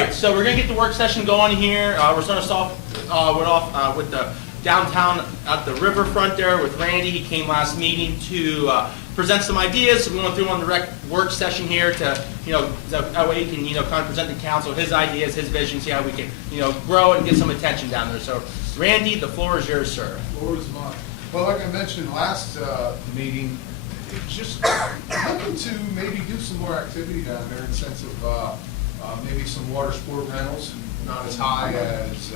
right, so we're gonna get the work session going here. We're starting us off with the downtown at the riverfront there with Randy. He came last meeting to present some ideas. So we went through on the work session here to, that way he can, kind of present to council his ideas, his vision, see how we can, grow and get some attention down there. So, Randy, the floor is yours, sir. The floor is mine. Well, like I mentioned last meeting, just looking to maybe do some more activity down there in the sense of maybe some water sport rentals, not as high as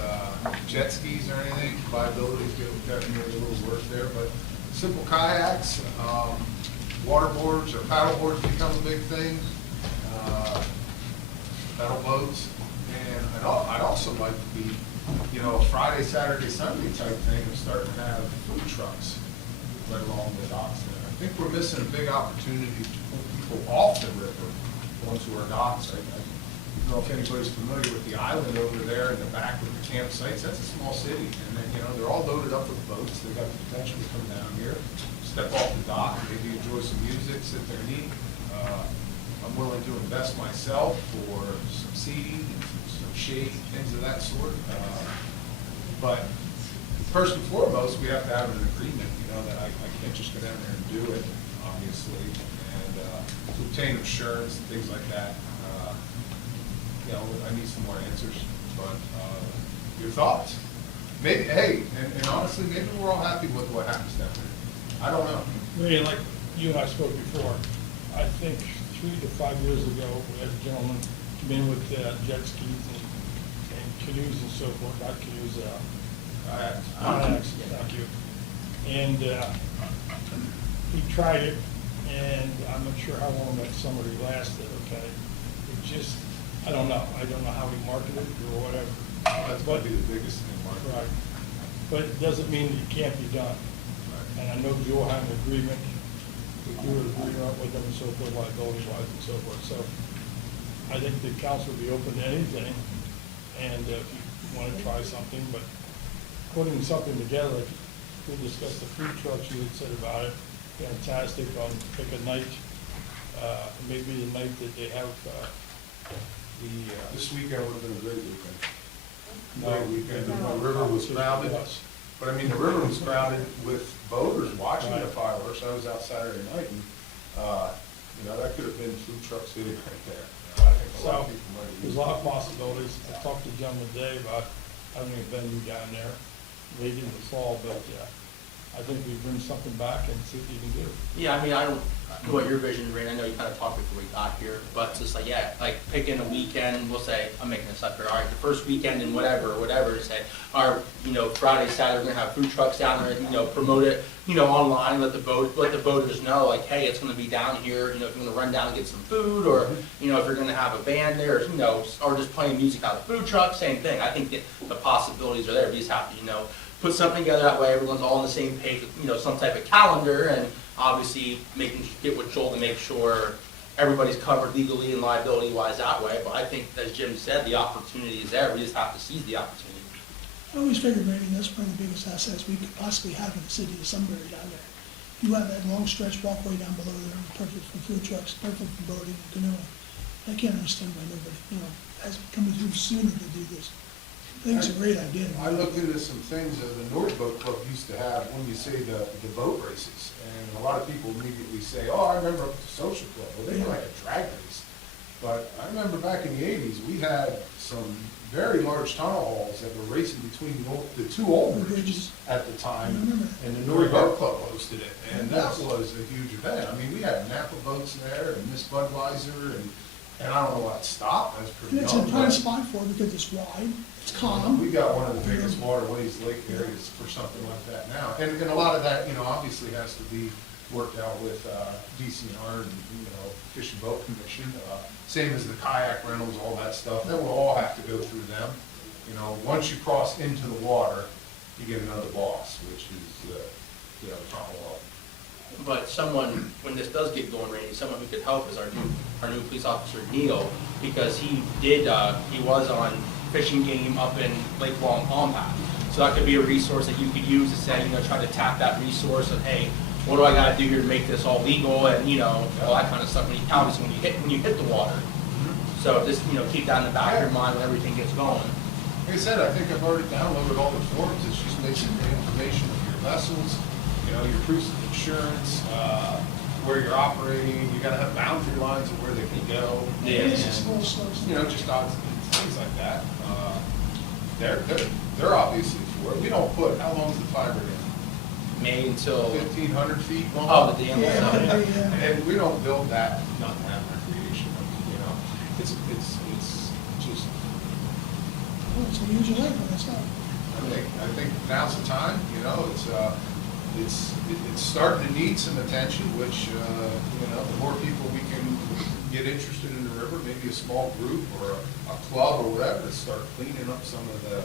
jet skis or anything. Liability is definitely a little worse there, but simple kayaks, water boards or paddle boards become a big thing, paddle boats, and I'd also like to be, a Friday, Saturday, Sunday type thing of starting to have food trucks right along the docks there. I think we're missing a big opportunity to pull people off the river onto our docks. I don't know if anybody's familiar with the island over there in the back with the campsites. That's a small city, and then, they're all loaded up with boats. They've got the potential to come down here, step off the dock, maybe enjoy some music, sit there and eat. I'm willing to invest myself for some seating and some shade, things of that sort. But first and foremost, we have to have an agreement, that I can't just go down there and do it, obviously, and to obtain insurance and things like that. I need some more answers, but your thoughts? Maybe, hey, and honestly, maybe we're all happy with what happens down there. I don't know. Ray, like you and I spoke before, I think 3 to 5 years ago, we had a gentleman come in with jet skis and canoes and so forth, not canoes, kayaks, thank you. And he tried it, and I'm not sure how long that summer he lasted, okay? It just, I don't know how he marketed it or whatever. That's going to be the biggest thing, Mark. Right. But it doesn't mean that it can't be done. Right. And I know Joe had an agreement, we were agreeing with them and so forth, liability-wise and so forth. So I think the council would be open to anything, and if you want to try something, but putting something together, like we discussed the food trucks you had said about it, fantastic, on pick a night, maybe the night that they have This weekend would have been a great weekend. No. Great weekend. The river was crowded. But I mean, the river was crowded with boaters watching the fireworks. I was out Saturday night, and that could have been food truck city right there. I think a lot of people might have There's used a lot it. of possibilities. I talked to the gentleman today about having a venue down there late in the fall, but I think we bring something back and see what you can do. Yeah, I mean, I don't know what your vision is, Randy. I know you kind of talked before we got here, but it's just like picking a weekend, we'll say, I'm making this up here, all right, the first weekend and whatever, say, Friday, Saturday, we're gonna have food trucks down there, promote it, online, let the boaters know, like, hey, it's gonna be down here, if you're gonna run down and get some food, or, if you're gonna have a band there, or just playing music out of the food truck, same thing. I think that the possibilities are there. We just have to, put something together that way everyone's all on the same page with, some type of calendar, and obviously get with Joel to make sure everybody's covered legally and liability-wise that way. But I think, as Jim said, the opportunity is there. We just have to seize the opportunity. I always figured, Randy, that's one of the biggest assets we could possibly have in the city of Sunbury down there. You have that long stretch walkway down below there, perfect for food trucks, perfect for boating and canoeing. I can't understand why nobody, has coming through sooner to do this. I think it's a great idea. I looked into some things that the North Boat Club used to have when you say the boat races. And a lot of people immediately say, I remember up at the social club. Well, they were like a drag race. But I remember back in the 80s, we had some very large tunnel halls that were racing between the two old bridges at the time. And the North Boat Club hosted it. And that was a huge event. I mean, we had Napa boats there and Miss Budweiser and I don't know what stopped. That's pretty It's young. a prime spot for it because it's wide, it's calm. We got one of the biggest waterways, lake areas for something like that now. And a lot of that, obviously has to be worked out with DCR and, Fish and Boat Commission. Same as the kayak rentals, all that stuff. That will all have to go through them. Once you cross into the water, you get another boss, which is, top of all. But someone, when this does get going, Randy, someone who could help is our new police officer, Neil, because he was on fishing game up in Lake Wallenpaupack. So that could be a resource that you could use to say, try to tap that resource of, hey, what do I got to do here to make this all legal, and all that kind of stuff. Obviously when you hit the water. So just, keep that in the back of your mind when everything gets going. Like I said, I think I've already downloaded all the forms, it's just basically information of your vessels, your proofs of insurance, where you're operating, you gotta have boundary lines of where they can go. Yeah. It is a small stuff. Just odds and things like that. They're obviously for it. We don't put, how long's the fiber in? Made until, 1,500 feet long? oh, the dam. Yeah. And we don't build that, not to have recreation, it's just, Oh, it's a huge life when it's not. I think now's the time, it's starting to need some attention, which, the more people we can get interested in the river, maybe a small group or a club or whatever, to start cleaning up some of the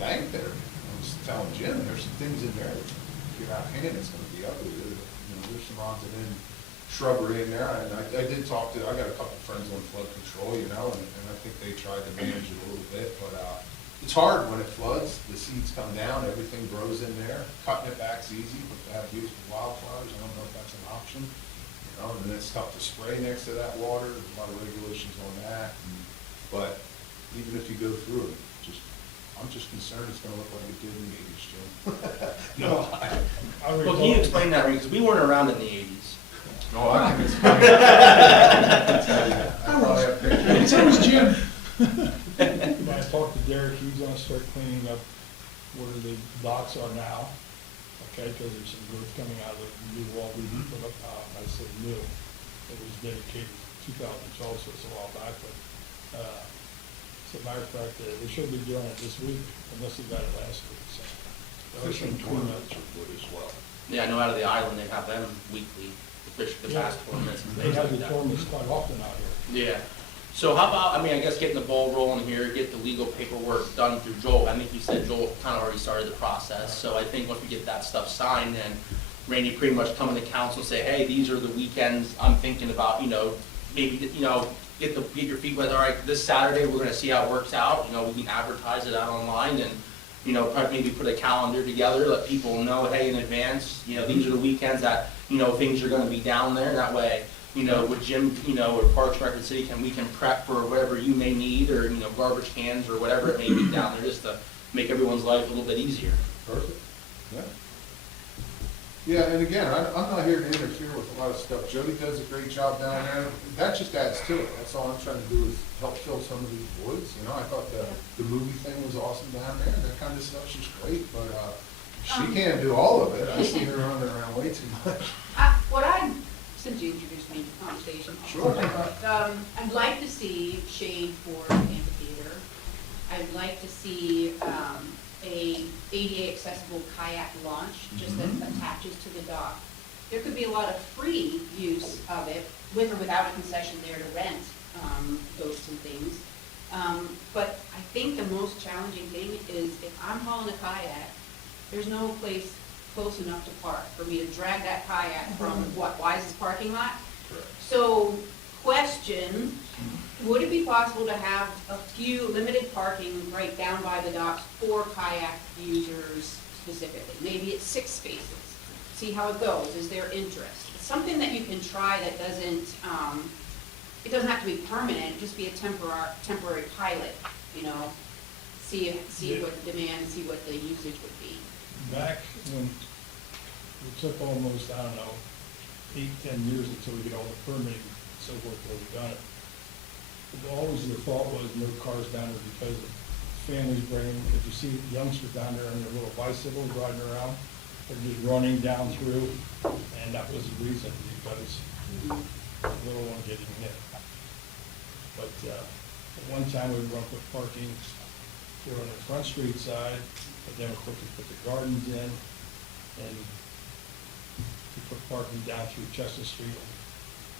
bank there. I was telling Jim, there's some things in there that if you're out of hand, it's gonna be ugly. There's some odds and ends shrubbery in there, and I did talk to, I got a couple friends on flood control, and I think they tried to manage it a little bit, but, it's hard when it floods, the seeds come down, everything grows in there, cutting it back's easy, but to have beautiful wildflowers, I don't know if that's an option. And then it's tough to spray next to that water, there's a lot of regulations on that, but even if you go through it, I'm just concerned it's gonna look like it did in the eighties, Jim. No, Well, can you explain that, because we weren't around in the 80s. No, I think it's funny. I was. So was Jim. When I talked to Derek, he's gonna start cleaning up where the docks are now, okay, because there's some growth coming out of the new wall we put up, I said new. It was dedicated 2012, so it's a while back, but, as a matter of fact, they should be doing it this week, unless they got it last week, so. Fishing tournaments are good as well. Yeah, I know out of the island, they have them weekly, the bass tournaments and They things have like the that. tournaments quite often out here. Yeah. So how about, I guess getting the ball rolling here, get the legal paperwork done through Joel. I think you said Joel kind of already started the process. So I think once we get that stuff signed, then Randy pretty much come to council and say, hey, these are the weekends I'm thinking about, maybe, get your feet wet. All right, this Saturday, we're gonna see how it works out. We can advertise it out online and, probably maybe put a calendar together, let people know, hey, in advance, these are the weekends that, things are gonna be down there. That way, with Jim, or Parks and Rec City, we can prep for whatever you may need, or, garbage cans, or whatever it may be down there, just to make everyone's life a little bit easier. Perfect, yeah. Yeah, and again, I'm not here to interfere with a lot of stuff. Jody does a great job down there. That just adds to it. That's all I'm trying to do is help fill some of these voids. I thought the movie thing was awesome down there. That kind of stuff, she's great, but she can't do all of it. I see her running around way too much. Since you introduced me to the conversation. Sure. I'd like to see shade for amphitheater. I'd like to see a ADA accessible kayak launch, just that attaches to the dock. There could be a lot of free use of it, with or without a concession there to rent boats and things. But I think the most challenging thing is if I'm hauling a kayak, there's no place close enough to park for me to drag that kayak from Wise's parking lot. Correct. So, question, would it be possible to have a few limited parking right down by the docks for kayak users specifically? Maybe it's 6 spaces. See how it goes. Is there interest? It's something that you can try that doesn't, it doesn't have to be permanent, just be a temporary pilot, see what the demand, see what the usage would be. Back when it took almost, 8-10 years until we get all the permitting and so forth, where we done it. Always the thought was no cars down there because of families bringing, if you see youngsters down there on their little bicycles riding around, they're just running down through, and that was the reason, because little one getting hit. But at one time we were going to put parking here on the Front Street side, but then we quickly put the gardens in, and we put parking down through Chestnut Street.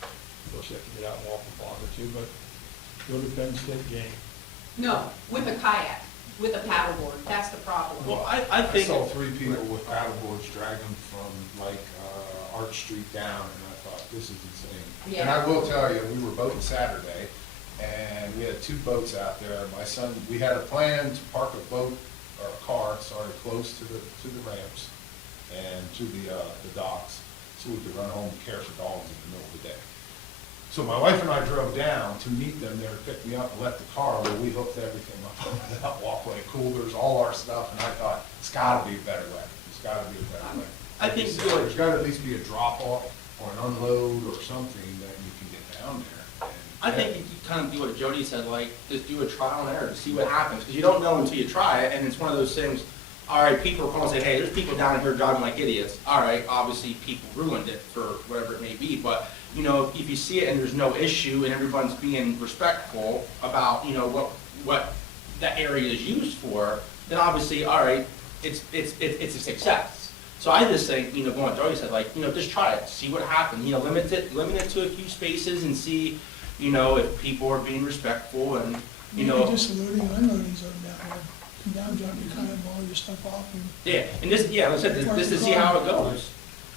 Of course, you have to get out and walk a block or two, but go to Penn State game. No, with a kayak, with a paddleboard, that's the problem. Well, I I think. saw 3 people with paddleboards dragging from Arch Street down, and I thought, this is insane. And I will tell you, we were boating Saturday, and we had 2 boats out there. My son, we had a plan to park a boat, or a car, close to the ramps and to the docks, so we could run home and care for dogs in the middle of the day. So my wife and I drove down to meet them there, pick me up and left the car, where we hooked everything up over that walkway, coolers, all our stuff, and I thought, it's gotta be a better way. It's gotta be a better way. I think Like you said, do it- there's gotta at least be a drop off or an unload or something that you can get down there. I think you kind of do what Jody said, like, just do a trial and error to see what happens, because you don't know until you try it, and it's one of those things, all right, people are calling and say, hey, there's people down here driving like idiots. All right, obviously, people ruined it for whatever it may be, but, you know, if you see it and there's no issue and everyone's being respectful about, you know, what that area is used for, then obviously, all right, it's a success. So I just think, you know, going what Jody said, like, you know, just try it, see what happens, you know, limit it to a few spaces and see, you know, if people are being respectful and, you know. Maybe just a loading and unloading zone down there. Come down, drop your kayak, all your stuff off, and Yeah, and this, yeah, like I said, this to see how it goes.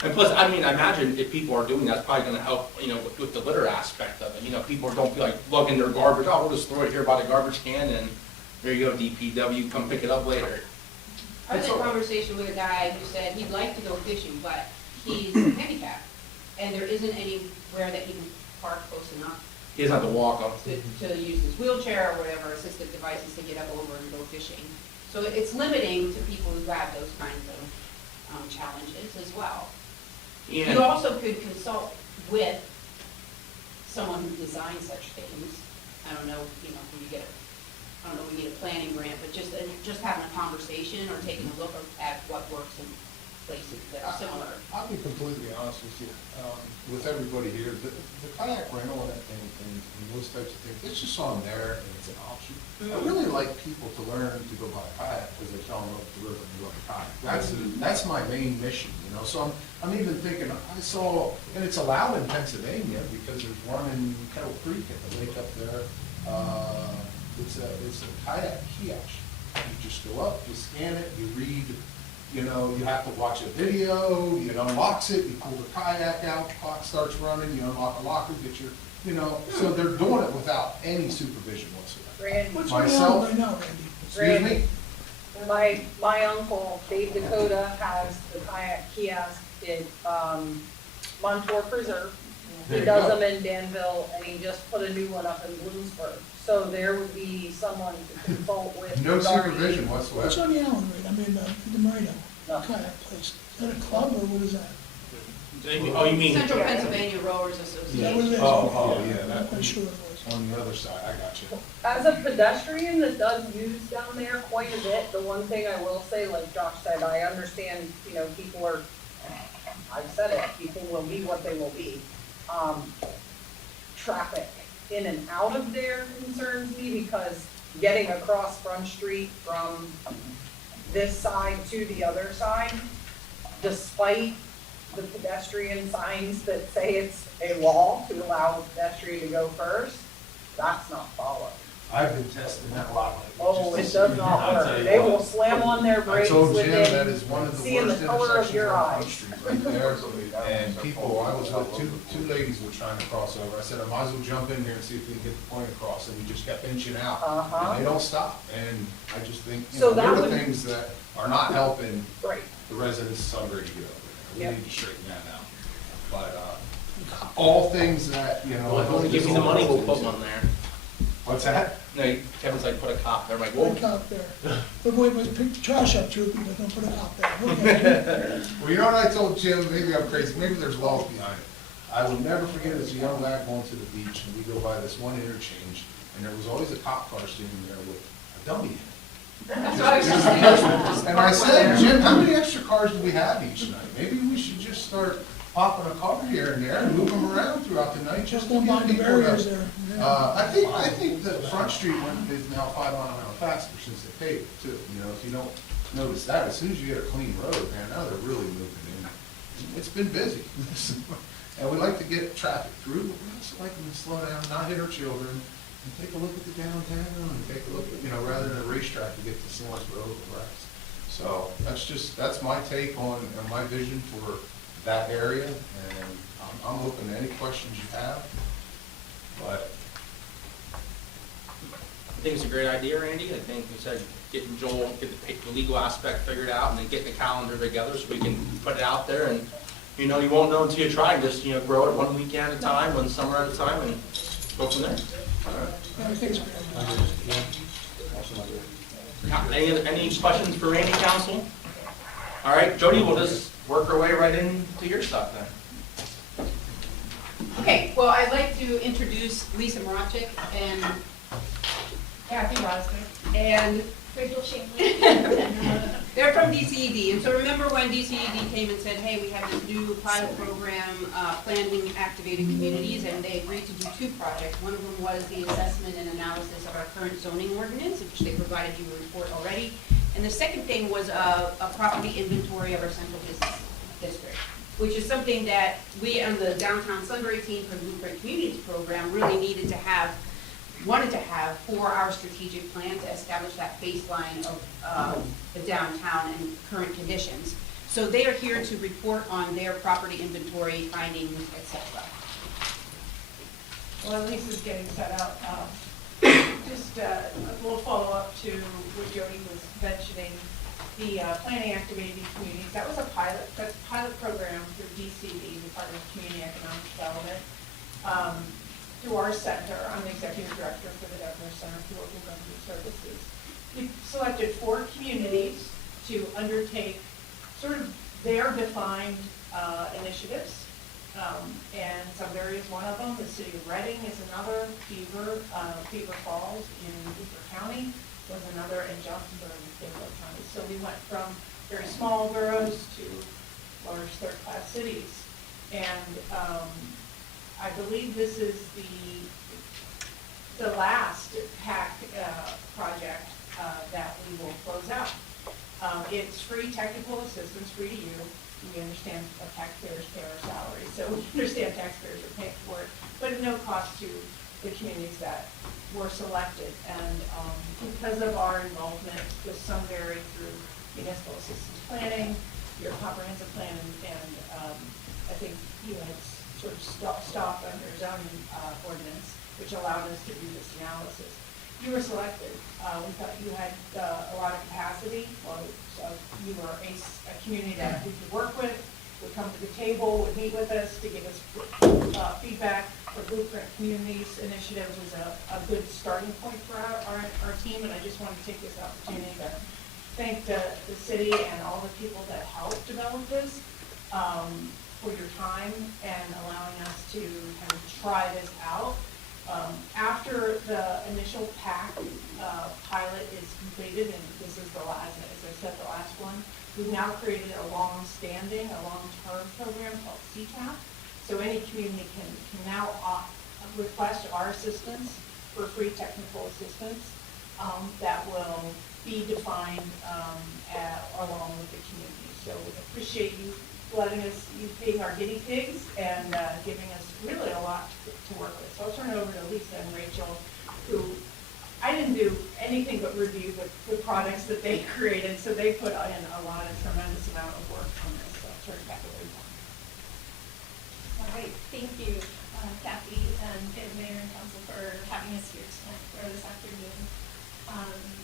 And plus, I mean, I imagine if people are doing that, it's probably gonna help, you know, with the litter aspect of it. You know, people don't feel like lugging their garbage, oh, we'll just throw it here by the garbage can and there you go, DPW, come pick it up later. I had a conversation with a guy who said he'd like to go fishing, but he's handicapped, and there isn't anywhere that he can park close enough He doesn't have to walk up. to use his wheelchair or whatever assistive devices to get up over and go fishing. So it's limiting to people who have those kinds of challenges as well. You And, also could consult with someone who designs such things. I don't know, you know, when you get I don't know, we get a planning grant, but just having a conversation or taking a look at what works in places that are similar. I'll be completely honest with you, with everybody here, the kayak rental and those types of things, it's just on there and it's an option. I really like people to learn to go buy a kayak because they fell in love with the river and go on a kayak. That's my main mission, you know, so I'm even thinking, I saw, and it's allowed in Pennsylvania because there's one in Kettle Creek at the lake up there. It's a kayak kiosk. You just go up, you scan it, you read. You know, you have to watch a video, it unlocks it, you pull the kayak out, clock starts running, you unlock a locker, get your, you know, so they're doing it without any supervision whatsoever. Randy, what's going on Myself? right now, Randy? Excuse me? my uncle, Dave Dakota, has the kayak kiosk in, Montour Preserve. There He you does go. them in Danville, and he just put a new one up in Bloomsburg. So there would be someone to consult with. No regarding- supervision What's whatsoever. on the island, right? I mean, the Marino No. kayak place. Is that a club or what is that? oh, you mean, Central Pennsylvania Rowers Is that Association. what it is? Oh, yeah, I'm that- not quite sure what it was. On the other side, I got you. As a pedestrian that does use down there quite a bit, the one thing I will say, like Josh said, I understand, you know, people are, I've said it, people will be what they will be. Traffic in and out of there concerns me because getting across Front Street from this side to the other side, despite the pedestrian signs that say it's a law to allow a pedestrian to go first, that's not followed. I've been testing that a lot. Oh, it Just- does not I'll tell work. you They what. will slam on their I brakes told Jim that within is one of the seeing the worst color of intersections your on Front eyes. Street, right there. And people, I was with two ladies were trying to cross over. I said, I might as well jump in here and see if we can get the point across, and we just kept inching out. Uh-huh. And they don't stop, and I just think, you So know, that they're the would- things that are not helping Right. the residents of Sunbury to get over there. Yep. We need to straighten that out. But, all things that, you know. well, if you give me the money, we'll put one there. What's that? No, Kevin's like, put a cop there, I'm like, Put a whoa. cop there. But wait, pick the trash up, Troopy, but don't put a cop there. Okay. Well, you know what I told Jim, maybe I'm crazy, maybe there's laws behind it. I will never forget as a young lad going to the beach, and we go by this one interchange, and there was always a cop car standing there with a dummy in it. That's what I was just thinking. And I said, Jim, how many extra cars do we have each night? Maybe we should just start popping a car here and there and move them around throughout the night, Just just to don't give mind the people barriers a- there. Yeah. I think the Front Street one is now 5 miles an hour faster since they paved it too, you know, if you don't notice that, as soon as you get a clean road, man, now they're really moving in. It's been busy. And we like to get traffic through, but we also like them to slow down, not hit our children, and take a look at the downtown, and take a look at, you know, rather than a racetrack to get to Slimmers Road or Rex. So that's my take on my vision for that area, and I'm open to any questions you have, but I think it's a great idea, Randy. I think we said getting Joel, get the legal aspect figured out, and then getting the calendar together so we can put it out there and you know, you won't know until you try, just, you know, grow it one weekend at a time, one summer at a time, and go from there. All right. Yeah, I think it's great. Any questions for Randy, council? All right, Jody, we'll just work our way right into your stuff then. Okay, well, I'd like to introduce Lisa Marachik and Kathy Rosner and Rachel Shanklin. they're from DCED. And so remember when DCED came and said, hey, we have this new pilot program, planning activated communities, and they agreed to do 2 projects. One of them was the assessment and analysis of our current zoning ordinance, which they provided you a report already. And the second thing was a property inventory of our central business district, which is something that we on the downtown Sunbury team for the Blueprint Communities program really wanted to have for our strategic plan to establish that baseline of the downtown and current conditions. So they are here to report on their property inventory findings, etc. Well, Lisa's getting set up. Just a little follow-up to what Jody was mentioning, the planning activated communities. That was a pilot program through DCED, Department of Community Economic Development, through our center. I'm the executive director for the Governor Center for Local Government Services. We selected 4 communities to undertake sort of their defined initiatives. And Sunbury is one of them. The city of Reading is another. Beaver Falls in Beaver County was another, and Johnsonburg in Fayetteville County. So we went from very small boroughs to large third-class cities. And I believe this is the last PAC project that we will close out. It's free technical assistance, free to you. We understand taxpayers pay our salaries, so we understand taxpayers are paying for it, but at no cost to the communities that were selected. And because of our involvement with Sunbury through municipal assistance planning, your comprehensive plan, and I think you had sort of stopped under zoning ordinance, which allowed us to do this analysis. You were selected. We thought you had a lot of capacity. Well, so you were a community that we could work with, would come to the table, would meet with us to give us feedback. The Blueprint Communities Initiative was a good starting point for our team, and I just want to take this opportunity to thank the city and all the people that helped develop this for your time and allowing us to kind of try this out. After the initial PAC pilot is completed, and this is the last, as I said, the last one, we've now created a long-standing, a long-term program called CTAP. So any community can now request our assistance for free technical assistance that will be defined along with the community. So we appreciate you letting us, you being our guinea pigs and giving us really a lot to work with. So I'll turn it over to Lisa and Rachel, who I didn't do anything but review the products that they created, so they put in a lot of tremendous amount of work on this. So I'll turn it back over to you. All right, thank you, Kathy and Mayor and Council for having us here tonight for this afternoon.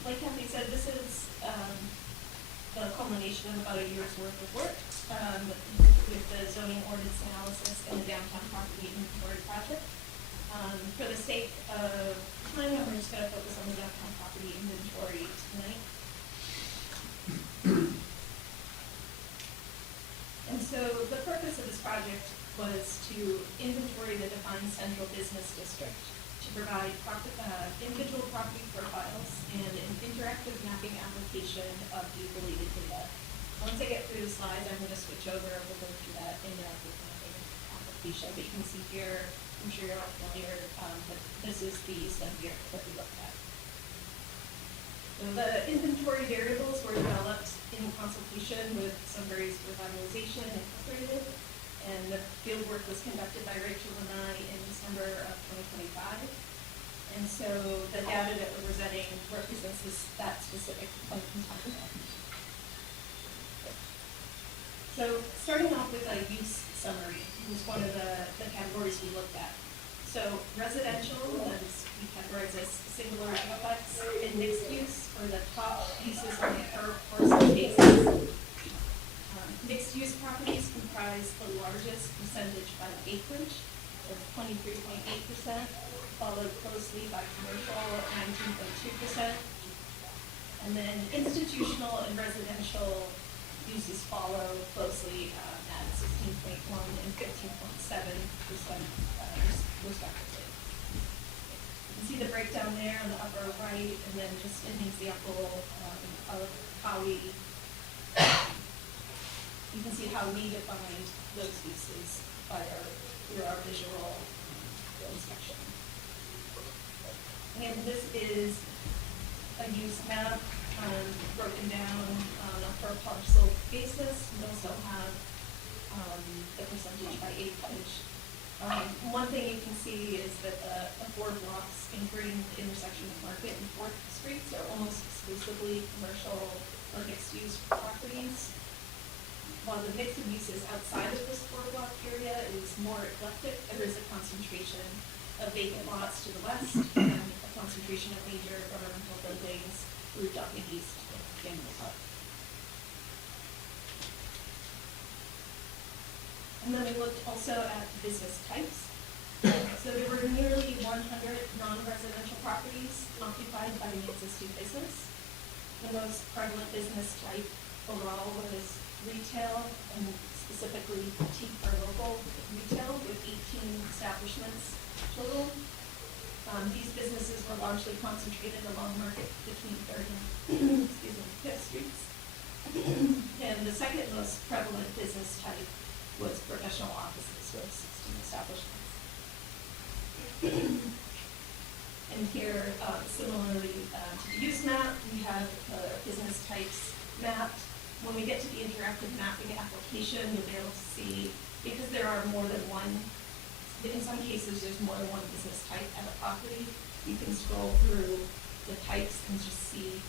Like Kathy said, this is the culmination of about a year's worth of work with the zoning ordinance analysis and the downtown property inventory project. For the sake of time, we're just going to focus on the downtown property inventory tonight. And so the purpose of this project was to inventory the defined central business district, to provide individual property profiles and an interactive mapping application of the related data. Once I get through the slides, I'm going to switch over and we'll go through that interactive mapping application. But you can see here, I'm sure you're all familiar, but this is the study that we looked at. So the inventory variables were developed in consultation with Sunbury's Revitalization Incorporated, and the field work was conducted by Rachel and I in December of 2025. And so the data that we're presenting represents that specific point in time. So starting off with a use summary was one of the categories we looked at. So residential, as we categorize as singular duplex, and mixed use are the top uses on the first cases. Mixed use properties comprise the largest 23.8%, followed closely by commercial at 19.2%. And then institutional and residential uses follow closely at 16.1 and 15.7%, respectively. You can see the breakdown there on the upper right, and then just an example of how you can see how we defined those uses through our visual inspection. And this is a use map broken down on a per parcel basis. We also have the percentage by acreage. One thing you can see is that the four blocks anchoring the intersection of Market and 4th Streets are almost exclusively commercial or mixed-use properties. While the mix of uses outside of this 4-block area is more eclectic, there is a concentration of vacant lots to the west and a concentration of major governmental buildings roofed on the east in the park. And then we looked also at business types. So there were nearly 100 non-residential properties occupied by an existing business. The most prevalent business type overall was retail, and specifically boutique or local retail, with 18 establishments total. These businesses were largely concentrated along Market between 3rd and 5th Streets. And the second most prevalent business type was professional offices, with 16 establishments. And here, similarly to the use map, we have the business types mapped. When we get to the interactive mapping application, you'll be able to see, because there are more than one, in some cases there's more than one business type at a property, you can scroll through the types and just see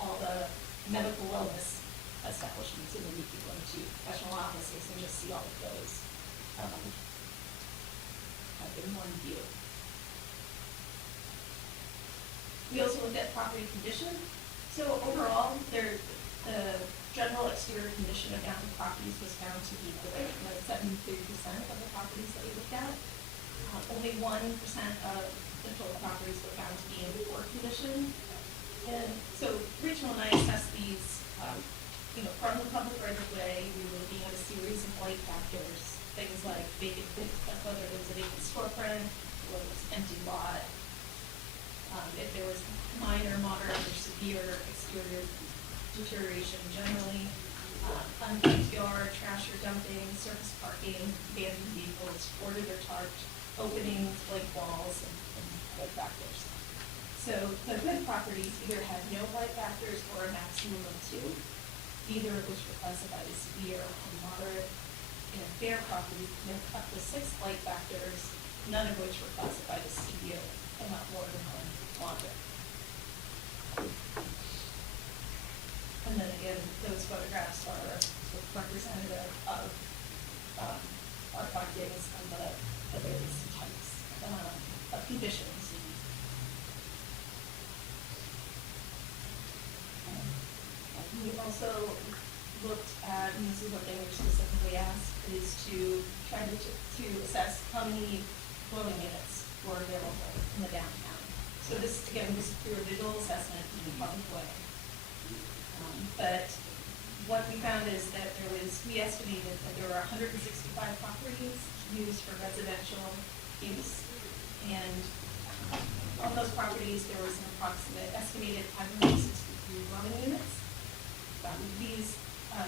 all the medical wellness establishments, and then you can go into professional offices and just see all of those in one view. We also looked at property condition. So overall, the general exterior condition of downtown properties was found to be good, like 73% of the properties that we looked at. Only 1% of the total properties were found to be in poor condition. And so Rachel and I assessed these, from the public right of way. We were looking at a series of light factors, things like vacant, whether there was a vacant storefront, whether it was an empty lot, if there was minor, moderate, or severe exterior deterioration generally, unkept yard, trash or dumping, surface parking, abandoned vehicles, boarded or tarped, openings, blank walls, and light factors. So the good properties either had no light factors or a maximum of 2, either of which were classified as severe or moderate. And fair properties with up to 6 light factors, none of which were classified as severe and not more than 1 moderate. And then again, those photographs are representative of our findings on the various types of conditions. We also looked at, and this is what they were specifically asked, is to try to assess how many dwelling units were available in the downtown. So this, again, was through a visual assessment in a public way. But what we found is that we estimated that there were 165 properties used for residential use. And on those properties, there was an approximate estimated 563 dwelling units.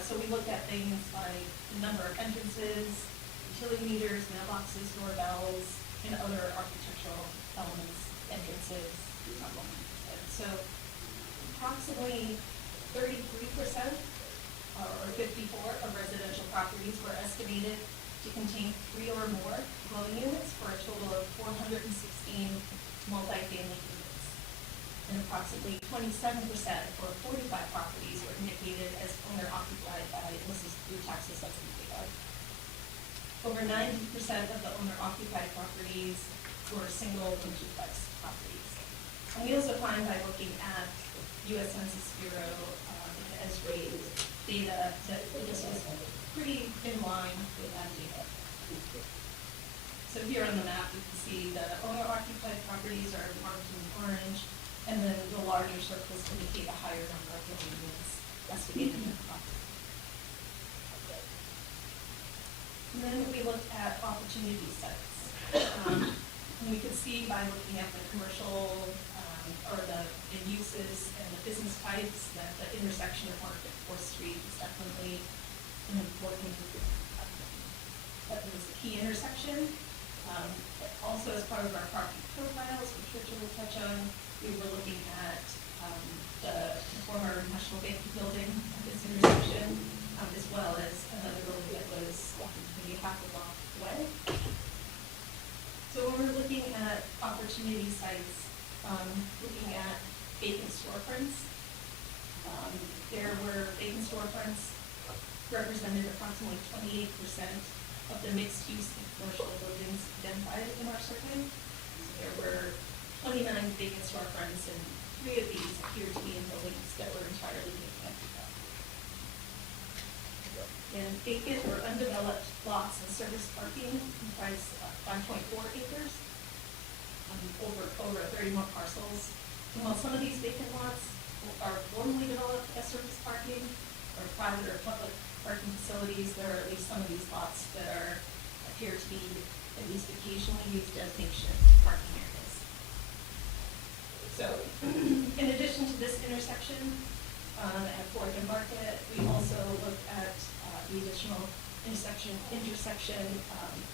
So we looked at things like the number of entrances, utility meters, mailboxes, doorbells, and other architectural elements, entrances, and so approximately 33% or 54 of residential properties were estimated to contain 3 or more dwelling units for a total of 416 multifamily units. And approximately 27% or 45 properties were indicated as owner occupied by, and this is through tax assessment data. Over 90% of the owner occupied properties were single and duplex properties. And we also find by looking at U.S. Census Bureau and ESRI data that this was pretty in line with that data. So here on the map, you can see the owner-occupied properties are marked in orange, and then the larger circles indicate a higher number of dwelling units estimated in the property. And then we looked at opportunity sites. And we could see by looking at the commercial, or the uses and the business types, that the intersection of Market 4th Street is definitely an important, that was a key intersection. Also, as part of our property profiles, which Richard will touch on, we were looking at the former National Bank building at this intersection, as well as another building that was maybe half a block away. So when we're looking at opportunity sites, looking at vacant storefronts, there were vacant storefronts represented approximately 28% of the mixed-use commercial buildings identified in our survey. So there were 29 vacant storefronts, and 3 of these appear to be in buildings that were entirely vacant. And vacant or undeveloped lots and service parking comprise 5.4 acres, over 30 more parcels. And while some of these vacant lots are formally developed as surface parking or private or public parking facilities, there are at least some of these lots that appear to be at least occasionally used as makeshift parking areas. So, in addition to this intersection at 4th and Market, we also looked at the additional intersection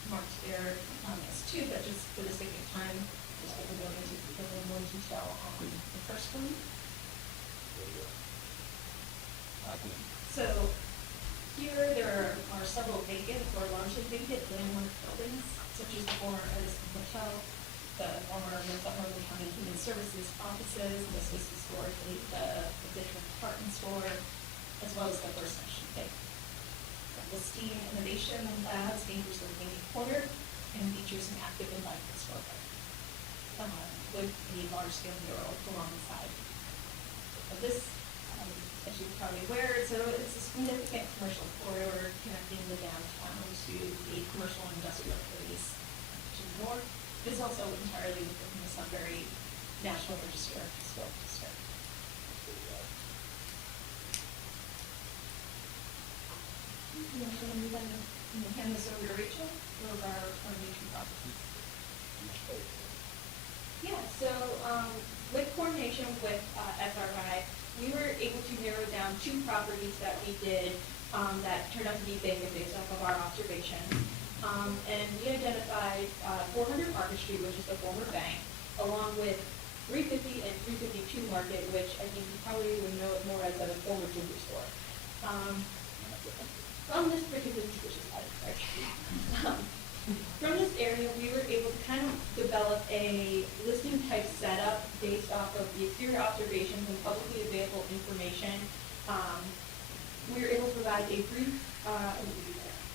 marked there as 2, but just for the sake of time, just going to go into a little more detail on the first one. So here there are several vacant or largely vacant landmark buildings, such as the former Edison Hotel, the former Montgomery County Human Services offices. This was historically the District Department store, as well as the First National Bank. The STEAM Innovation Labs anchors the remaining corner and features an active and vibrant storefront with a large-scale mural alongside. So this, as you're probably aware, so it's a significant commercial corridor connecting the downtown to the commercial and industrial areas to the north. It's also entirely within the Sunbury National Register of Historic District. I'm going to hand this over to Rachel for our nature properties. Yeah, so with coordination with SRI, we were able to narrow down 2 properties that we did that turned out to be vacant based off of our observations. And we identified 400 Market Street, which is the former bank, along with 350 and 352 Market, which I think you probably would know it more as a former jewelry store. From this particular suspicious item, right? From this area, we were able to kind of develop a listing type setup based off of the exterior observations and publicly available information. We were able to provide a brief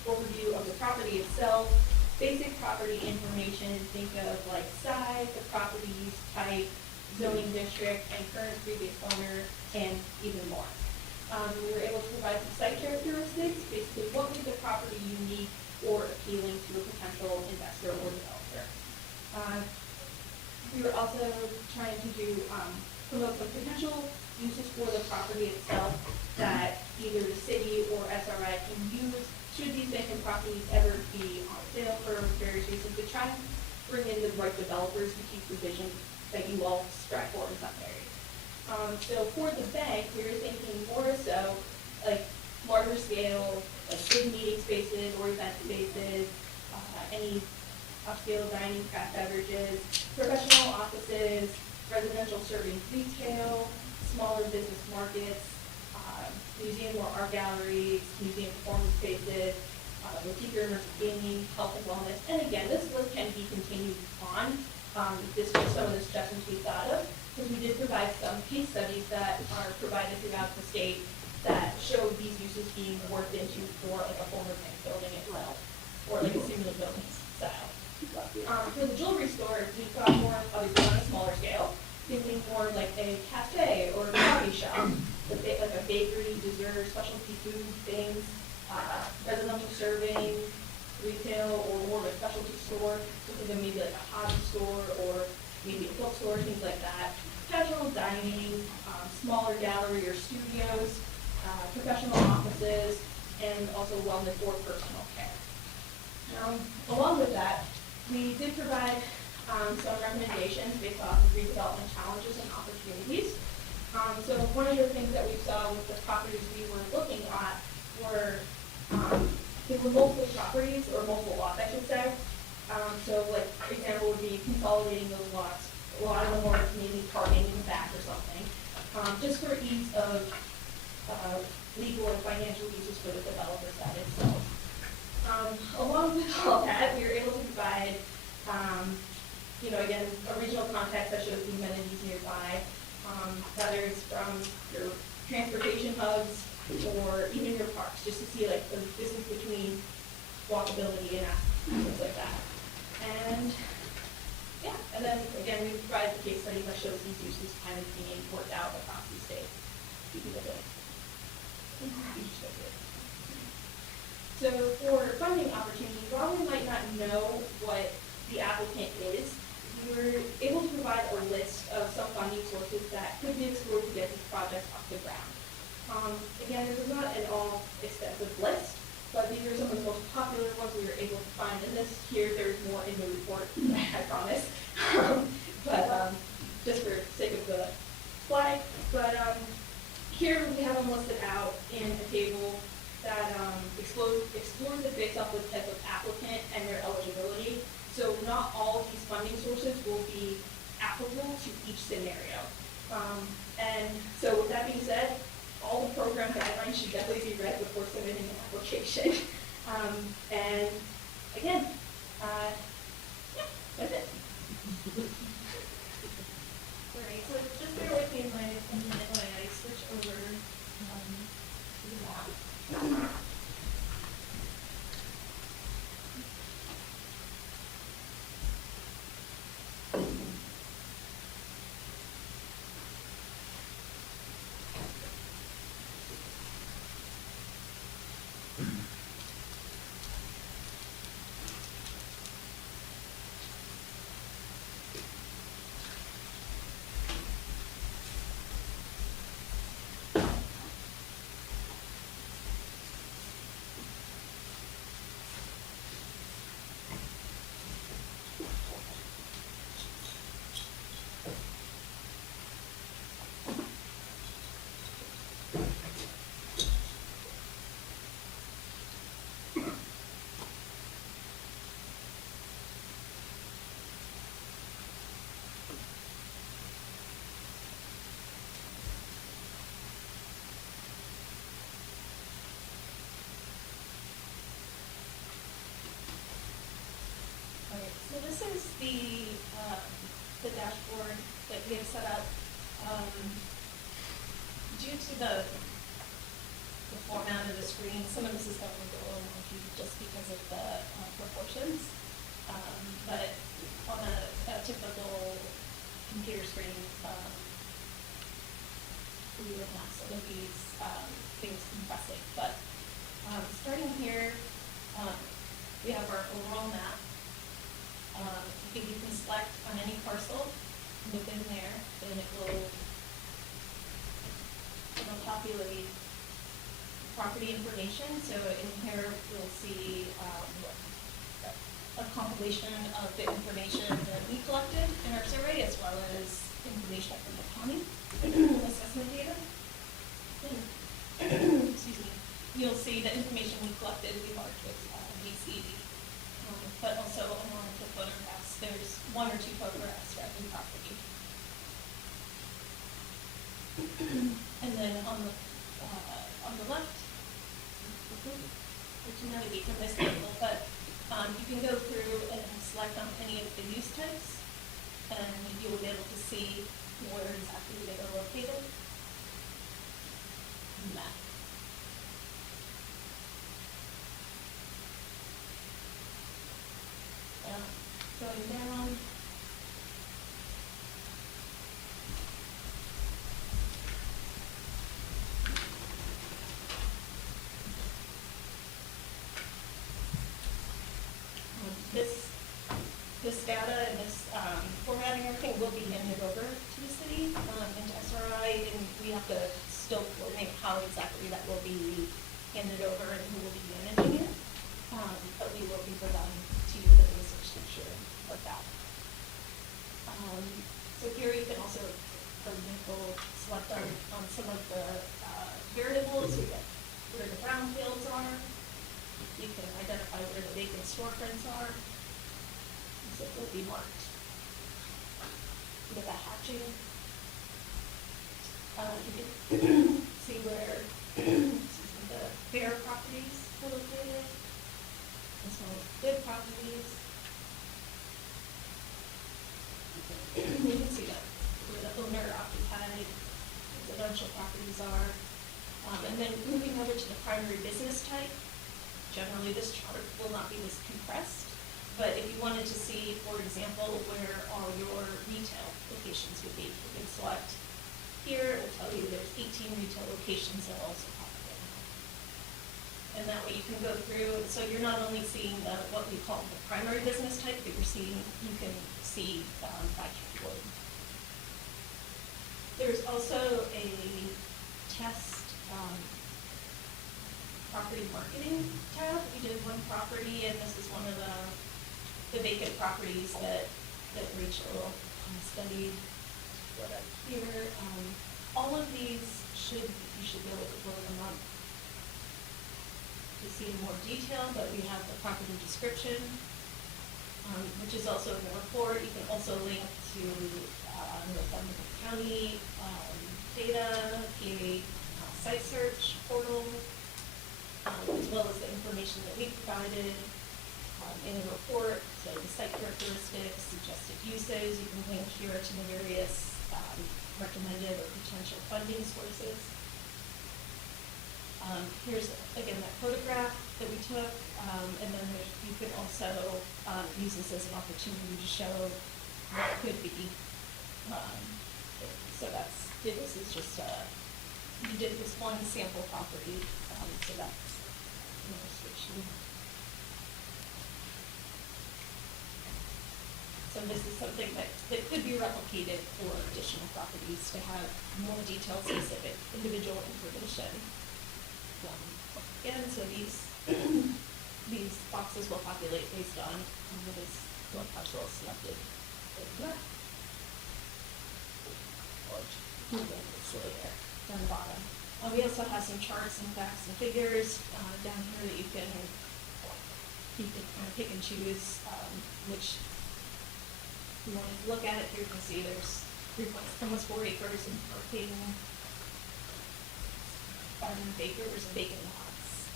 overview of the property itself, basic property information, think of like size, the property use type, zoning district, and current previous owner, and even more. We were able to provide some site characteristics, basically what made the property unique or appealing to a potential investor or developer. We were also trying to promote some potential uses for the property itself that either the city or SRI can use should these vacant properties ever be on sale for various reasons, to try and bring in the right developers to keep the vision that you all strive for in some areas. So for the bank, we were thinking more so like larger scale, like big meeting spaces or event spaces, any upscale dining, craft beverages, professional offices, residential serving retail, smaller business markets, museum or art galleries, museum performance spaces, boutique or immersive gaming, health and wellness. And again, this list can be continued on. This was some of the suggestions we thought of, because we did provide some case studies that are provided throughout the state that show these uses being worked into for like a former bank building itself, or like a similar building style. For the jewelry store, we've got more obviously on a smaller scale, thinking more like a cafe or a coffee shop, like a bakery, dessert, specialty food things, residential serving, retail or more of a specialty store, so think of maybe like a hobby store or maybe a bookstore, things like that. Casual dining, smaller gallery or studios, professional offices, and also wellness or personal care. Along with that, we did provide some recommendations based off of redevelopment challenges and opportunities. So one of the things that we saw with the properties we were looking at were, there were multiple properties, or multiple lots, I should say. So like, for example, would be consolidating those lots. A lot of them were maybe parking in the back or something, just for ease of legal and financial uses for the developer side itself. Along with all that, we were able to provide, again, a regional context that shows the amenities nearby, whether it's from your transportation hubs or even your parks, just to see like the distance between walkability and things like that. And yeah, and then again, we provide the case study that shows these uses kind of being worked out across the state. So for funding opportunities, while we might not know what the applicant is, we were able to provide a list of some funding sources that could be explored to get these projects off the ground. Again, this is not an all extensive list, but these are some of the most popular ones we were able to find. And this here, there's more in the report, I promise. But just for sake of the slide. But here we have them listed out in a table that explores it based off the type of applicant and their eligibility. So not all of these funding sources will be applicable to each scenario. And so with that being said, all the program guidelines should definitely be read before submitting an application. And again, yeah, that's it. Great, so just bear with me a minute when I switch over to the map. So this is the dashboard that we have set up. Due to the format of the screen, some of this is going to go a little wonky just because of the proportions. But on a typical computer screen, we would have some of these things compressing. But starting here, we have our overall map. You can select on any parcel within there, and it will populate property information. So in here, we'll see a compilation of the information that we collected in our survey, as well as information from the county assessment data. Excuse me. You'll see the information we collected, we marked with DCED. But also along with the photographs, there's one or two photographs for every property. And then on the left, which you navigate from this table, but you can go through and select on any of the use types, and you will be able to see where exactly they are located in the map. Going down. have to still coordinate how exactly that will be handed over and who will be managing it. But we will be providing to you the basic structure of that. So here you can also, for example, select on some of the variables, you get where the brownfields are. You can identify where the vacant storefronts are. So it will be marked. With that hatching. You can see where the fair properties are located, as well as good properties. You can see that where the owner occupied residential properties are. And then moving over to the primary business type, generally this chart will not be this compressed, but if you wanted to see, for example, where all your retail locations would be, you can select here, it will tell you there's 18 retail locations that are also popped in. And that way you can go through, so you're not only seeing what we call the primary business type, but you can see by category. There's also a test property marketing tab. We did one property, and this is one of the vacant properties that Rachel studied. Here, all of these you should be able to load them up to see in more detail, but we have the property description, which is also in the report. You can also link to the Sunbury County data, PA site search portal, as well as the information that we provided in the report, so the site characteristics, suggested uses. You can link here to the various recommended or potential funding sources. Here's, again, that photograph that we took, and then you could also use this as an opportunity to show what could be. So this is just, you did this one sample property, so that's an illustration. So this is something that could be replicated for additional properties to have more detailed, specific, individual information. Again, so these boxes will populate based on what parcel is selected. Down the bottom. We also have some charts and facts and figures down here that you can kind of pick and choose which you want to look at. Here you can see there's almost 4 acres in parking, 5 acres of vacant lots,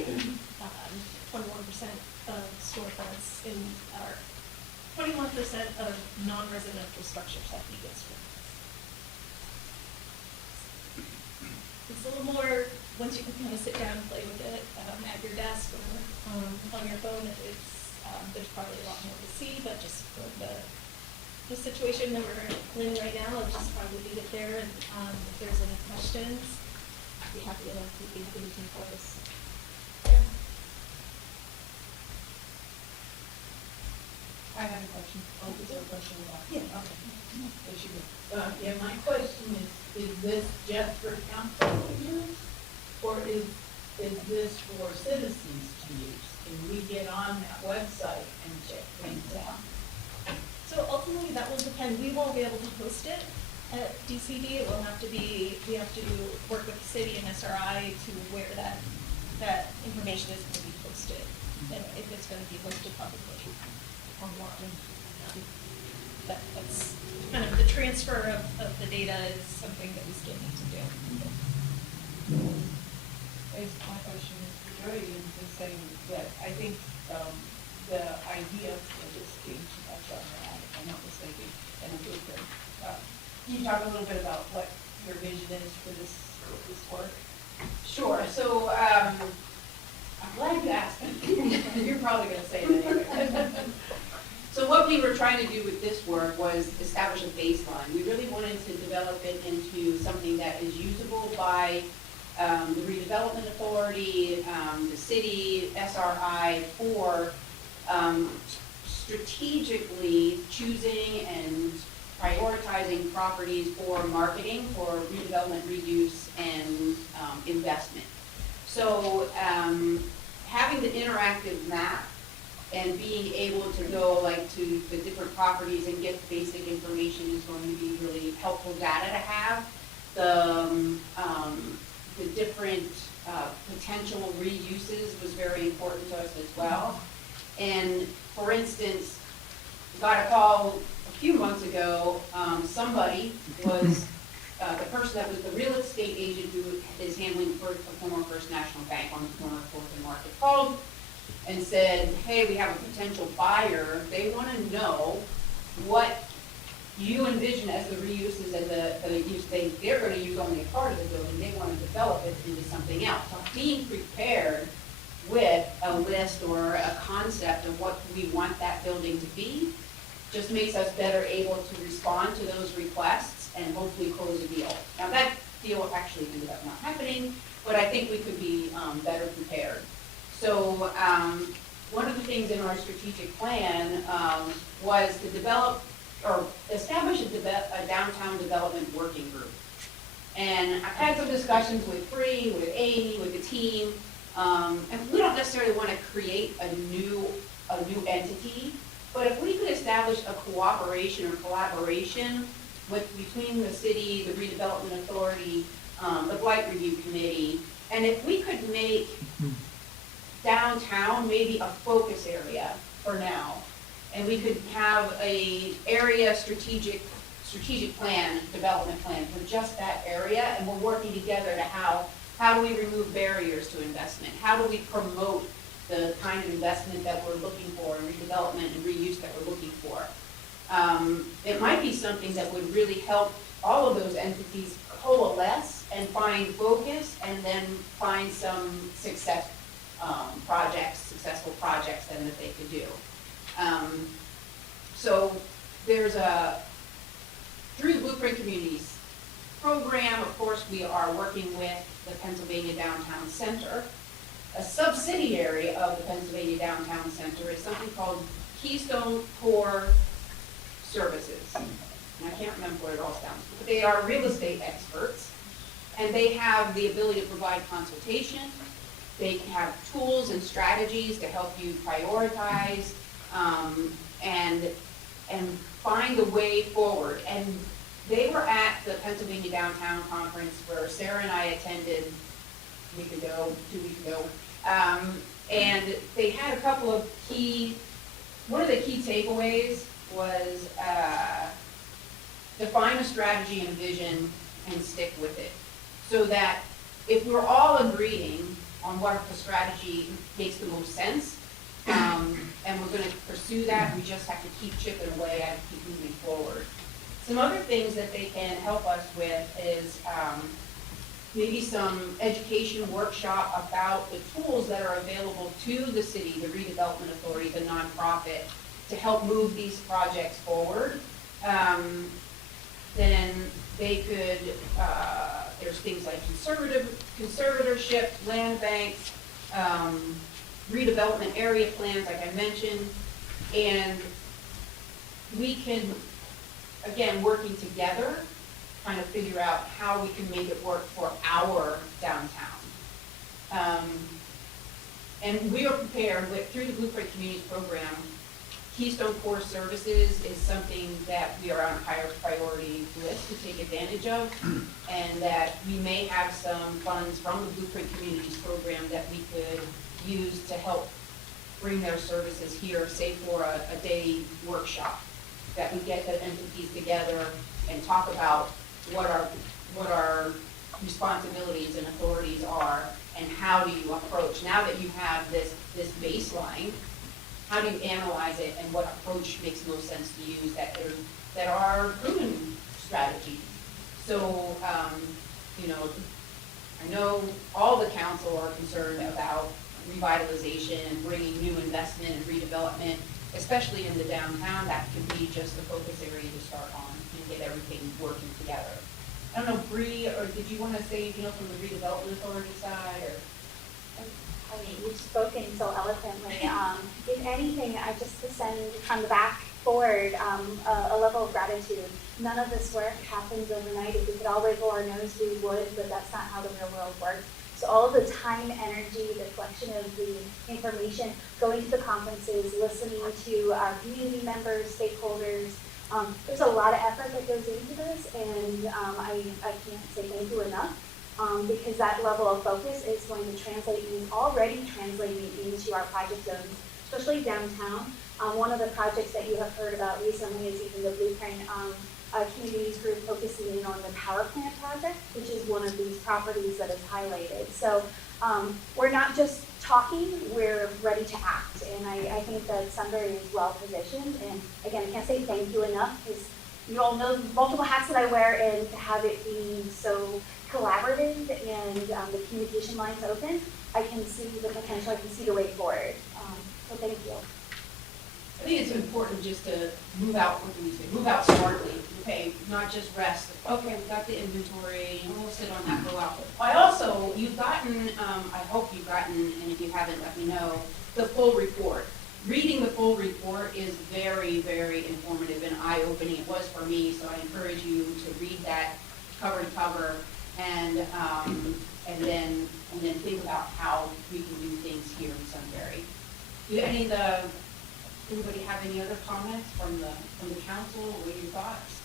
21% of storefronts in our 21% of non-residential structures have vacant storefronts. It's a little more, once you can kind of sit down and play with it at your desk or on your phone, there's probably a lot more to see, but just for the situation that we're in right now, I'll just probably leave it there, and if there's any questions, I'd be happy to keep anything for us. Yeah. I have a question. Oh, is there a question about? Yeah. Okay. There she goes. Yeah, my question is this just for council use? Or is this for citizens to use? Can we get on that website and check things out? So ultimately, that will depend. We won't be able to host it at DCD. It will have to be, we have to work with the city and SRI to where that information is going to be posted, and if it's going to be posted publicly online. That's kind of the transfer of the data is something that we still need to do. My question is for Joey, and just saying that I think the idea of this being too much on that, if I'm not mistaken, and I'm doing good. Can you talk a little bit about what your vision is for this work? Sure, so, I'm glad you asked. You're probably gonna say that anyway. So what we were trying to do with this work was establish a baseline. We really wanted to develop it into something that is usable by the redevelopment authority, the city, SRI, for strategically choosing and prioritizing properties for marketing, for redevelopment, reuse, and investment. So having the interactive map and being able to go like to the different properties and get basic information is going to be really helpful data to have. The different potential reuses was very important to us as well. And for instance, got a call a few months ago, somebody was, the person that was the real estate agent who is handling a former First National Bank on the corner of Fourth and Market, called and said, hey, we have a potential buyer. They want to know what you envision as the reuses and the use they're going to use only a part of the building. They want to develop it into something else. So being prepared with a list or a concept of what we want that building to be just makes us better able to respond to those requests and hopefully close a deal. Now that deal actually ended up not happening, but I think we could be better prepared. So one of the things in our strategic plan was to develop or establish a downtown development working group. And I've had some discussions with Bree, with Amy, with the team, and we don't necessarily want to create a new entity, but if we could establish a cooperation or collaboration between the city, the redevelopment authority, the blight review committee, and if we could make downtown maybe a focus area for now, and we could have a area strategic plan, development plan for just that area, and we're working together to how do we remove barriers to investment? How do we promote the kind of investment that we're looking for, and redevelopment and reuse that we're looking for? It might be something that would really help all of those entities coalesce and find focus, and then find some successful projects then that they could do. So there's through the Blueprint Communities program, of course, we are working with the Pennsylvania Downtown Center. A subsidiary of the Pennsylvania Downtown Center is something called Keystone Core Services. And I can't remember what it all stands for, but they are real estate experts, and they have the ability to provide consultation. They have tools and strategies to help you prioritize and find the way forward. And they were at the Pennsylvania Downtown Conference where Sarah and I attended a week ago, 2 weeks ago. And they had a couple of one of the key takeaways was define a strategy and a vision and stick with it. So that if we're all agreeing on what the strategy makes the most sense, and we're going to pursue that, we just have to keep chipping away and keep moving forward. Some other things that they can help us with is maybe some education workshop about the tools that are available to the city, the redevelopment authority, the nonprofit, to help move these projects forward. Then they could, there's things like conservatorship, land banks, redevelopment area plans, like I mentioned, and we can, again, working together, kind of figure out how we can make it work for our downtown. And we are prepared through the Blueprint Communities program. Keystone Core Services is something that we are on a higher priority list to take advantage of, and that we may have some funds from the Blueprint Communities program that we could use to help bring their services here, say for a day workshop, that we get the entities together and talk about what our responsibilities and authorities are, and how do you approach, now that you have this baseline, how do you analyze it, and what approach makes most sense to use that are proven strategies. So, I know all the council are concerned about revitalization and bringing new investment and redevelopment, especially in the downtown. That could be just a focus area to start on and get everything working together. I don't know, Bree, or did you want to say anything else from the redevelopment authority side, or? I mean, you've spoken so eloquently. If anything, I just to send from the back forward a level of gratitude. None of this work happens overnight. If we could all wiggle our nose, we would, but that's not how the real world works. So all of the time, energy, the collection of the information, going to the conferences, listening to our community members, stakeholders, there's a lot of effort that goes into this, and I can't say thank you enough. Because that level of focus is going to translate, and is already translating into our project zones, especially downtown. One of the projects that you have heard about recently is even the Blueprint Communities Group focusing in on the power plant project, which is one of these properties that is highlighted. So we're not just talking, we're ready to act. And I think that Sunbury is well positioned. And again, I can't say thank you enough, because you all know multiple hats that I wear, and to have it be so collaborative and the communication lines open, I can see the potential, I can see the way forward. So thank you. I think it's important just to move out, what do we say, move out smartly, okay, not just rest. Okay, we got the inventory, and we'll sit on that for a while. I also, you've gotten, I hope you've gotten, and if you haven't, let me know, the full report. Reading the full report is very, very informative and eye-opening. It was for me, so I encourage you to read that cover to cover, and then think about how we can do things here in Sunbury. Do anybody have any other comments from the council? What are your thoughts?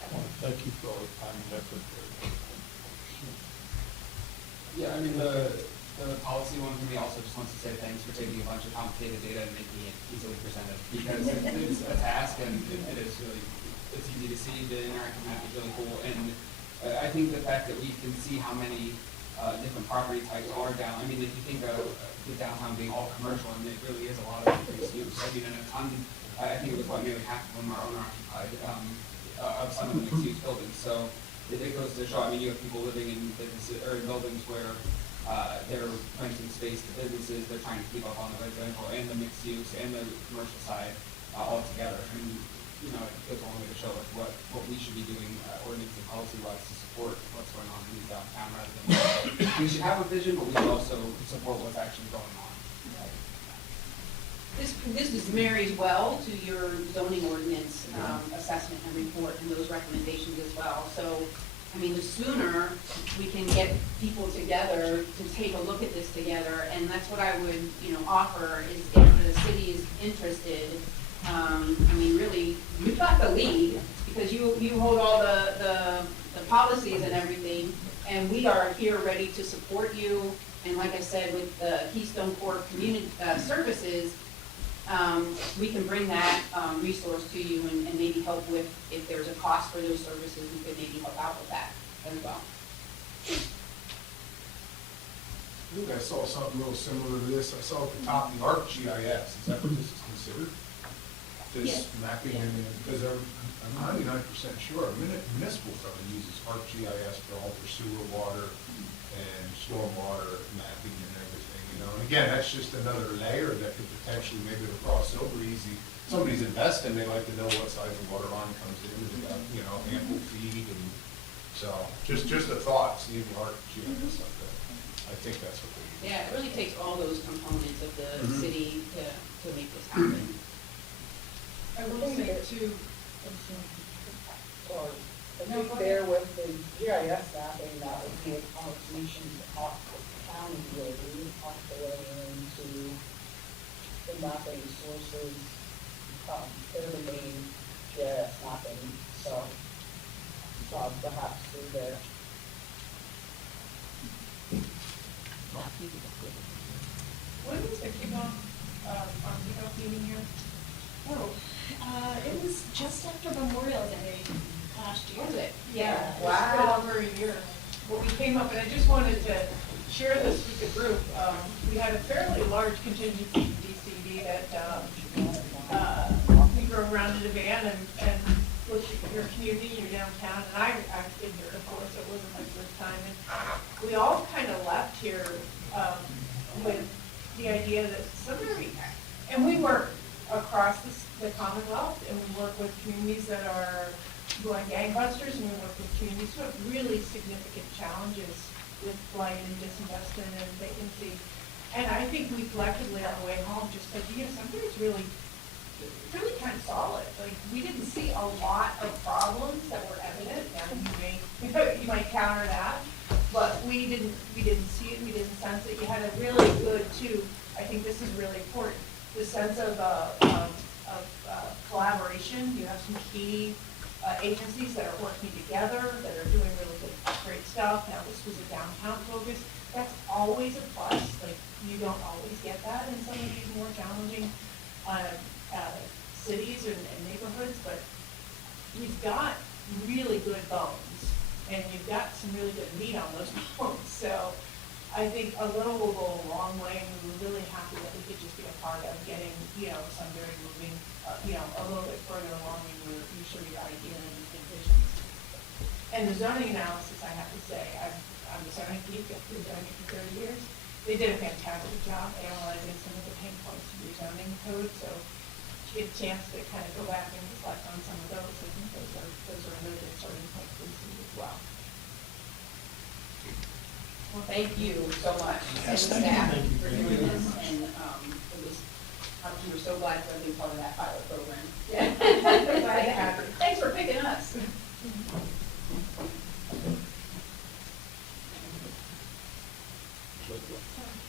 I want to thank you for all the time and effort there. Yeah, I mean, the policy one for me also just wants to say thanks for taking a bunch of complicated data and making it easily presented, because it's a task, and it is really, it's easy to see. The interactive map is really cool, and I think the fact that we can see how many different property types are down. I mean, if you think of the downtown being all commercial, and it really is a lot of mixed use. I mean, and a ton, I think it was nearly half of them are owner occupied of some of the mixed use buildings. So it goes to show. I mean, you have people living in businesses or in buildings where they're renting space to businesses. They're trying to keep up on the residential and the mixed use and the commercial side all together. And you know, it goes a long way to show us what we should be doing ordinance and policy wise to support what's going on in downtown, rather than we should have a vision, but we should also support what's actually going on. This marries well to your zoning ordinance assessment and report and those recommendations as well. So, I mean, the sooner we can get people together to take a look at this together, and that's what I would, offer is if the city is interested. I mean, really, you've got the lead because you hold all the policies and everything, and we are here ready to support you. And like I said, with the Keystone Core Community Services, we can bring that resource to you and maybe help with, if there's a cost for those services, we could maybe help out with that as well. I think I saw something real similar to this. I saw at the top the ArcGIS. Is that what this is considered? This mapping, because I'm 99% sure municipal zone uses ArcGIS for all their sewer, water, and stormwater mapping and everything, And again, that's just another layer that could potentially maybe cross over easy. Somebody's investing, they like to know what size of water line comes in, and they got, ample feed, and so just a thought, seeing the ArcGIS like that. I think that's what they use. Yeah, it really takes all those components of the city to make this happen. I will say too, Sorry, I think there with the GIS mapping, that would be a conversation to talk to the county, really, talk their way into the mapping sources. They're the main GIS mapping, so perhaps through there. when was the kickoff on kickoff meeting here? Oh, it was just after Memorial Day last year. Was it? Yeah. Wow. It's been over a year. Well, we came up, and I just wanted to share this with the group. We had a fairly large contingency from DCED that we drove around in a van and looked at your community, your downtown, and I've been here, of course, it wasn't my first time. And we all kind of left here with the idea that Sunbury, and we work across the Commonwealth, and we work with communities that are going gangbusters, and we work with communities who have really significant challenges with blight and disinvestment and vacancy. And I think we collectively on the way home just said, Sunbury's really kind of solid. Like, we didn't see a lot of problems that were evident, and you might counter that, but we didn't see it, we didn't sense it. You had a really good, too, I think this is really important, the sense of collaboration. You have some key agencies that are working together, that are doing really good, great stuff. Now, this was a downtown focus. That's always a plus. Like, you don't always get that in some of these more challenging cities and neighborhoods, but you've got really good bones, and you've got some really good meat on those bones. So I think a little will go a long way, and we were really happy that we could just be a part of getting, Sunbury moving, a little bit further along in you show your idea and your visions. And the zoning analysis, I have to say, I'm a zoning geek, I've been doing it for 30 years. They did a fantastic job analyzing some of the pain points of your zoning code, so to get a chance to kind of go back and reflect on some of those, I think those are really good starting points for you as well. Well, thank you so much. Yes, and thank you. staff Thank you for very, doing very this, much. and we were so glad for being part of that pilot program. Yeah. Glad to have you. Thanks for picking us.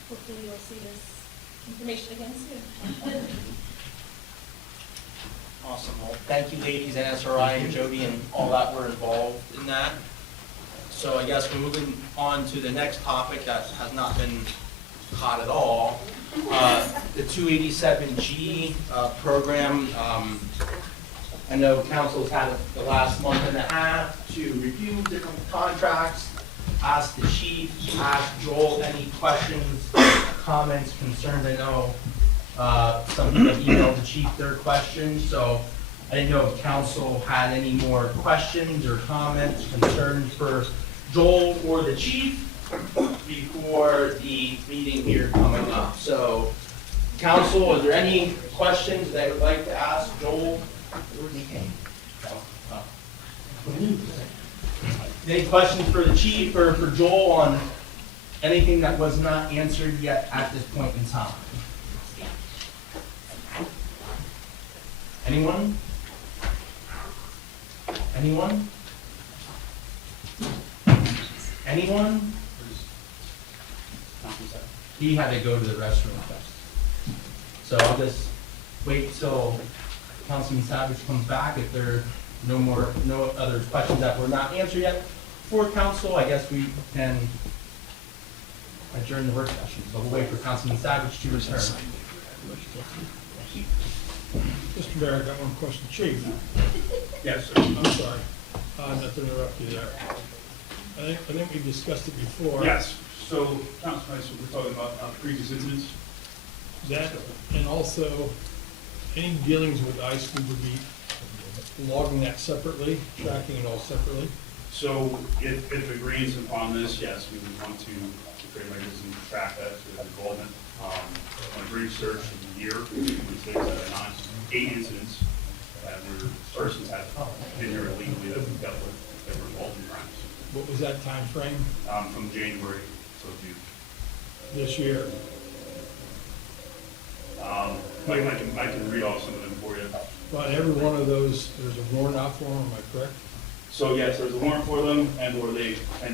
Hopefully you'll see this information again soon. Awesome. Well, thank you, ladies, and SRI and Jody and all that were involved in that. So I guess we're moving on to the next topic that has not been hot at all. The 287G program. I know council's had the last month and a half to review different contracts, ask the chief, ask Joel any questions, comments, concerns. I know some people emailed the chief their questions, so I didn't know if council had any more questions or comments, concerns for Joel or the chief before the meeting here coming up. So, council, is there any questions they would like to ask Joel? Any questions for the chief or for Joel on anything that was not answered yet at this point in time? Anyone? Anyone? Anyone? He had to go to the restroom first. So I'll just wait till Councilman Savage comes back. If there are no other questions that were not answered yet for council, I guess we can adjourn the work session. So we'll wait for Councilman Savage to return. Mr. Mayor, I got one question. Chief, Yes, sir. I'm sorry, not to interrupt you there. I think we discussed it before. Yes, so, Councilman, so we're talking about previous incidents. That, and also, any dealings with ICE, we would be logging that separately, tracking it all separately. So if agrees upon this, yes, we would want to create mechanisms to track that through involvement. On a brief search of the year, we say that 8 incidents that were persons have been here illegally that we've dealt with that were involved in crimes. What was that time frame From January till June. this year? I can read off some of them for you. But every one of those, there's a warrant out for them, am I correct? So yes, there's a warrant for them, and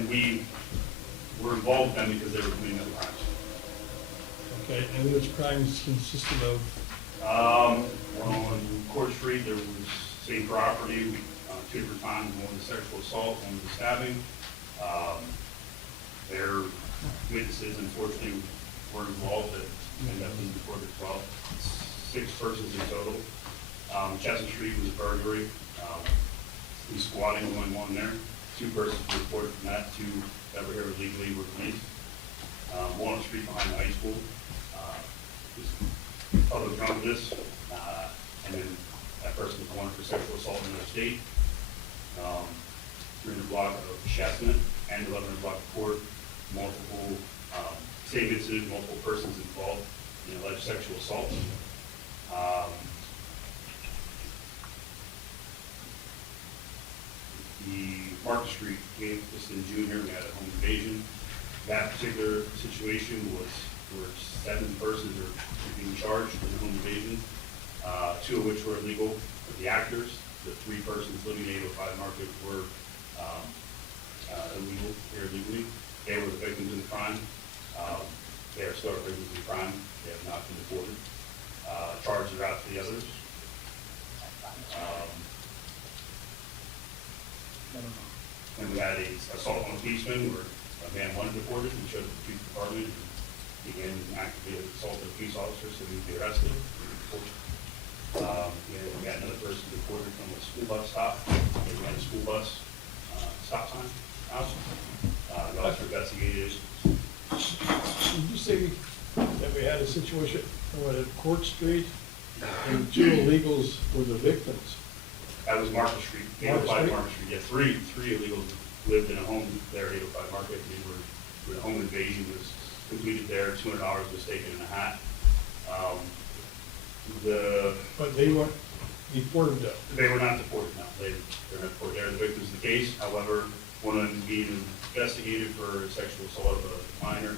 we were involved with them because they were committing other crimes. Okay, and those crimes consisted of, On Court Street, there was same property, 2 different times, one was sexual assault, one was stabbing. Their witnesses unfortunately were involved that ended up being reported as well. 6 persons in total. Chestnut Street was a burglary. Some squatting going on there. 2 persons were reported from that. 2 that were here illegally were released. Walnut Street behind the high school. Was public drunkenness. And then that person was wanted for sexual assault in another state. 300 block of Chestnut and 1100 block of Court. Multiple same incident, multiple persons involved in alleged sexual assault. 2 the Market Street, just in June here, we had a home invasion. That particular situation was where 7 persons are being charged in the home invasion, 2 of which were illegal. But the actors, the 3 persons living in 805 Market were illegal, here illegally. They were the victims of the crime. They are still victims of the crime. They have not been deported. Charges are out to the others. And we had a assault on a policeman where a man wanted deported and showed the police department and began actively assaulted a police officer, so he would be arrested. We had another person deported from a school bus stop. We had a school bus stop sign house. The officer investigated. Did you say that we had a situation at Court Street and 2 illegals were the victims? That was Market Street, Market 805 Street? Market Street. Yeah, three illegals lived in a home there at 805 Market. They were, the home invasion was completed there, $200 was taken in a hat. But they weren't deported though. They were not deported, no. They're not deported. They're the victims of the case. However, one of them being investigated for sexual assault of a minor,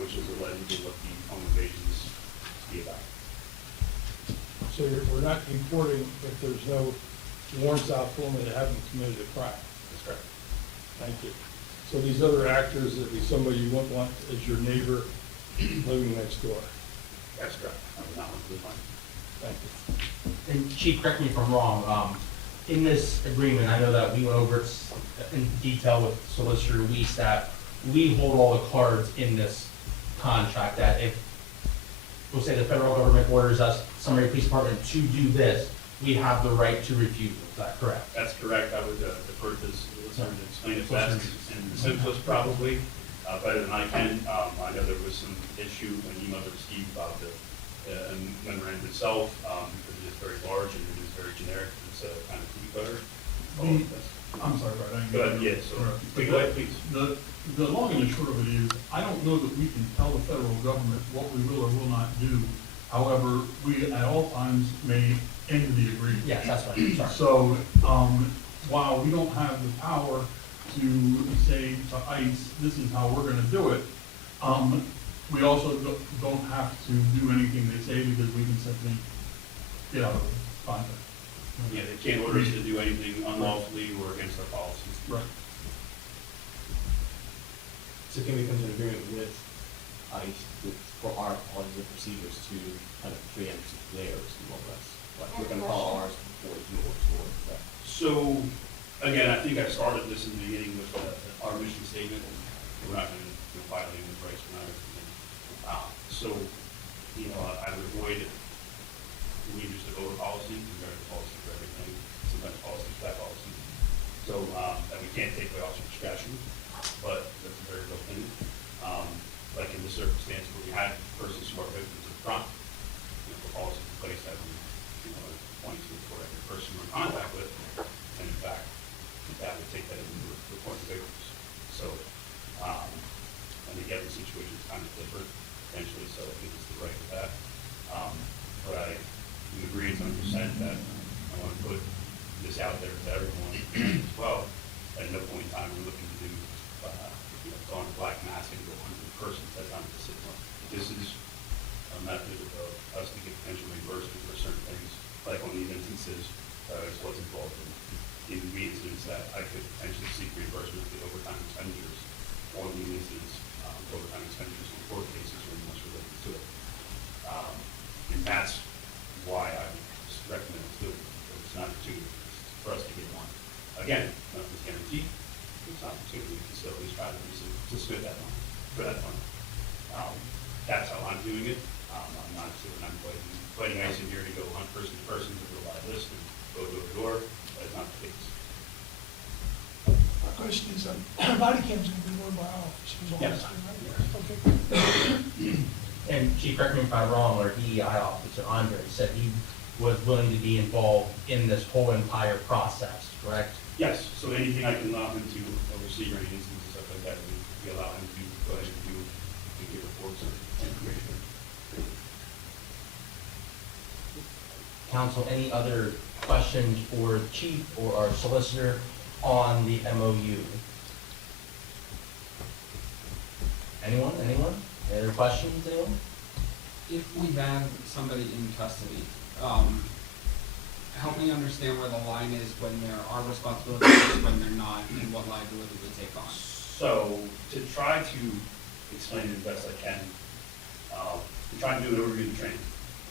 which is allegedly what the home invasion is to be about. So we're not deporting if there's no warrants out for them that haven't committed a crime. That's correct. Thank you. So these other actors would be somebody you wouldn't want as your neighbor living next door. That's correct. I would not want to define. Thank you. And Chief, correct me if I'm wrong, in this agreement, I know that we went over it in detail with Solicitor Weiss, that we hold all the cards in this contract, that if, we'll say the federal government orders us, Sunbury Police Department, to do this, we have the right to refuse. Is that correct? That's correct. I would defer to this solicitor to explain it best and the simplest probably, better than I can. I know there was some issue when email to Steve about the memorandum itself, because it is very large and it is very generic. It's kind of cookie cutter. I'm sorry, Brad. I didn't Go get ahead, that. yes. Go ahead, please. The long and the short of it is, I don't know that we can tell the federal government what we will or will not do. However, we at all times may end the agreement. Yes, that's right. Sorry. So, while we don't have the power to say to ICE, this is how we're gonna do it, we also don't have to do anything they say because we can simply get out of the contract. Yeah, they can't order us to do anything unlawfully or against our policies. Right. So can we come to an agreement with ICE for our policies and procedures to kind of preempt theirs more or less? Like we're gonna follow ours before yours, or is that? So, again, I think I started this in the beginning with our mission statement. We're not going to violate any rights. We're not going to. So, I would avoid we use the voter policy. We have the policy for everything. Sometimes policy is that policy. So, that we can't take away officer discretion, but that's a very real thing. Like in this circumstance where we had persons who are victims of crime, the policy in place that we, point to for every person we're in contact with, and in fact, that would take that into the point of victims. So, and again, the situation is kind of different, potentially, so I think it's the right with that. But I agree 100% that I want to put this out there to everyone as well. At no point in time we're looking to do, go on a black mass and go 100 persons. That's not what this is. This is a method of us to get potential reimbursement for certain things, like on these instances, is what's involved in the instance that I could potentially seek reimbursement for the overtime expenditures, or in the instance, overtime expenditures in court cases or what's related to it. And that's why I recommend it too. It's an opportunity for us to get one. Again, nothing's guaranteed. It's an opportunity to still at least try to spend that money for that money. That's how I'm doing it. I'm not sure I'm putting ice in here to go hunt person to person to go buy a list and go door to door. That's not the case. My question is, body cams are gonna be worn by our officers all the Yes. time, right? Okay. And Chief, correct me if I'm wrong, our DEI officer, Andre, said he was willing to be involved in this whole entire process, correct? Yes, so anything I can allow him to oversee or any instances, stuff like that, we allow him to go ahead and do, and give reports and information. Council, any other questions for the chief or our solicitor? on the MOU? Anyone? Any other questions, anyone? If we have somebody in custody, help me understand where the line is when there are responsibilities, when they're not, and what liability they take on. So, to try to explain it the best I can, we try to do an overview of the training.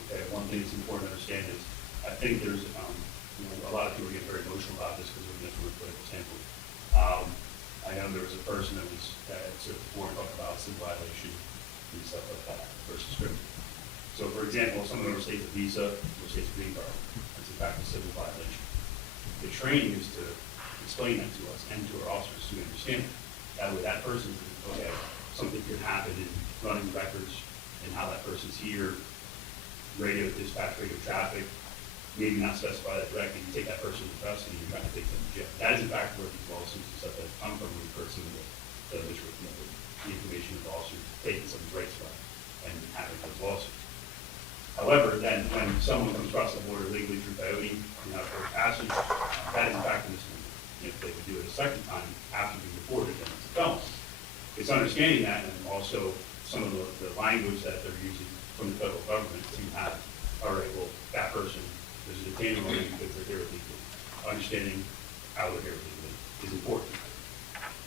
Okay, one thing that's important to understand is, I think there's, a lot of people get very emotional about this because we're from a political standpoint. I know there was a person that was, before talking about civil violation and stuff like that versus criminal. So for example, if someone overstates a visa, overstates a green card, that's in fact a civil violation. The training is to explain that to us and to our officers so we understand it. That way that person, okay, something could happen in running records and how that person's here, radio dispatch, radio traffic, maybe not specify that directly, you take that person into custody and you're trying to take them to jail. That is in fact where these lawsuits and stuff that come from, when you heard some of the information of the officers taking someone's rights away and having those lawsuits. However, then when someone comes across the border legally through Coyote, out for passage, that is in fact a misdemeanor. If they would do it a second time after being deported, then it's a felony. It's understanding that, and also some of the language that they're using from the federal government to have, all right, well, that person, there's a detainer on them because they're here illegally. Understanding how they're here illegally is important.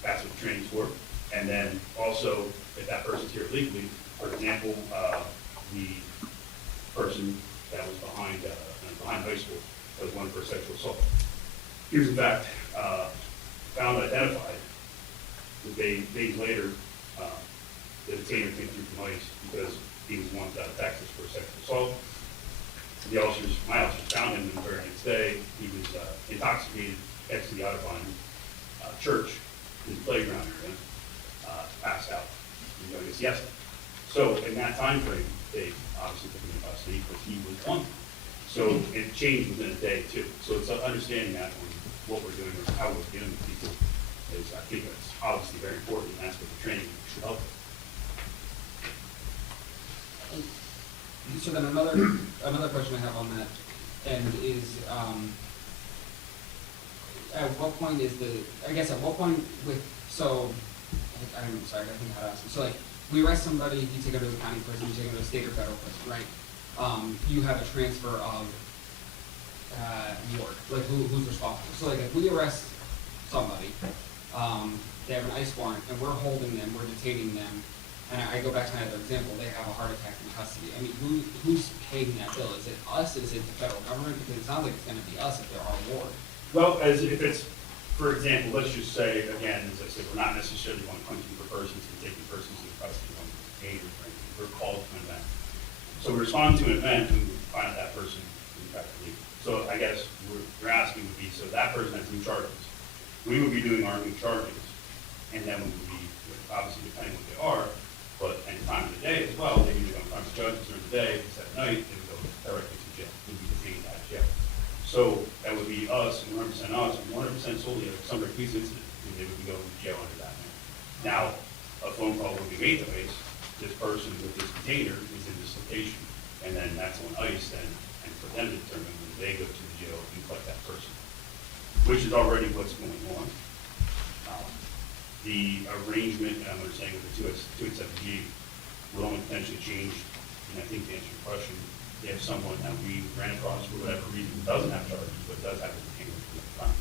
That's what the training's for. And then also, if that person's here illegally, for example, the person that was behind high school that was wanted for sexual assault. He was in fact found and identified. Days later, the detainer came through from ICE because he was wanted out of Texas for sexual assault. My officers found him the very next day. He was intoxicated, exited out of church in the playground area, passed out. Yes. So in that time frame, they obviously took him into custody because he was wanted. So it changed within a day too. So it's understanding that what we're doing or how we're dealing with people is, I think that's obviously very important, and that's what the training should help with. So then another question I have on that end is, at what point I'm sorry, I think how to ask you. So like, we arrest somebody, you take them to a county prison, you take them to a state or federal prison, right? You have a transfer of ward, like who's responsible. So like, if we arrest somebody, they have an ICE warrant, and we're holding them, we're detaining them, and I go back to my other example, they have a heart attack in custody. I mean, who's paying that bill? Is it us? Is it the federal government? Because it sounds like it's gonna be us if they're our ward. Well, if it's, for example, let's just say, again, as I said, we're not necessarily going to punishing for persons and taking persons into custody on behavior, for instance. We're called to an event. So we respond to an event and we find out that person in fact illegal. So I guess what you're asking would be, so that person has new charges. We would be doing our new charges, and then we would be, obviously depending what they are, but any time of the day as well, they either go in front of judges during the day, if it's at night, they would go directly to jail, they'd be detained at jail. So that would be us, and 100% us, and 100% solely if somebody police incident, and they would be going to jail under that name. Now, a phone call would be made to ICE, this person with this container is in this location, and then that's on ICE then, and for them to determine when they go to the jail and collect that person, which is already what's going on. The arrangement, and I'm understanding with the 287G, will only potentially change, and I think to answer your question, if someone that we ran across for whatever reason doesn't have charges, but does have a detainment at the time.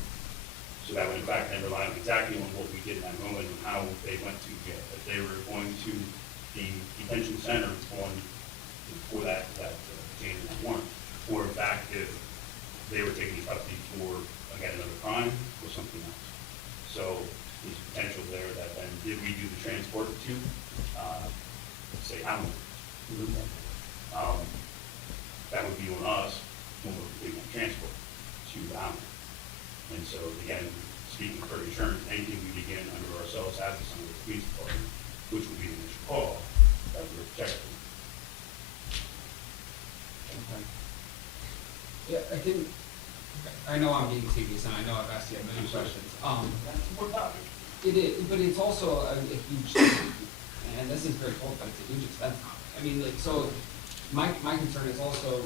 So that would in fact then rely on exactly on what we did in that moment and how they went to jail. If they were going to the detention center for that detainment warrant, or in fact if they were taken into custody for, again, another crime or something else. So there's potential there that then did we do the transport to, say, Hamilton? That would be on us when we're doing the transport to Hamilton. And so again, speaking for insurance, anything we begin under ourselves as a son of the police department, which would be the initial call, that we're protected. Okay. Yeah, I know I'm being tedious, and I know I've asked you a million questions. That's a important topic. It is, but it's also a huge, and this is very cold, but it's a huge expense. I mean, like, so my concern is also,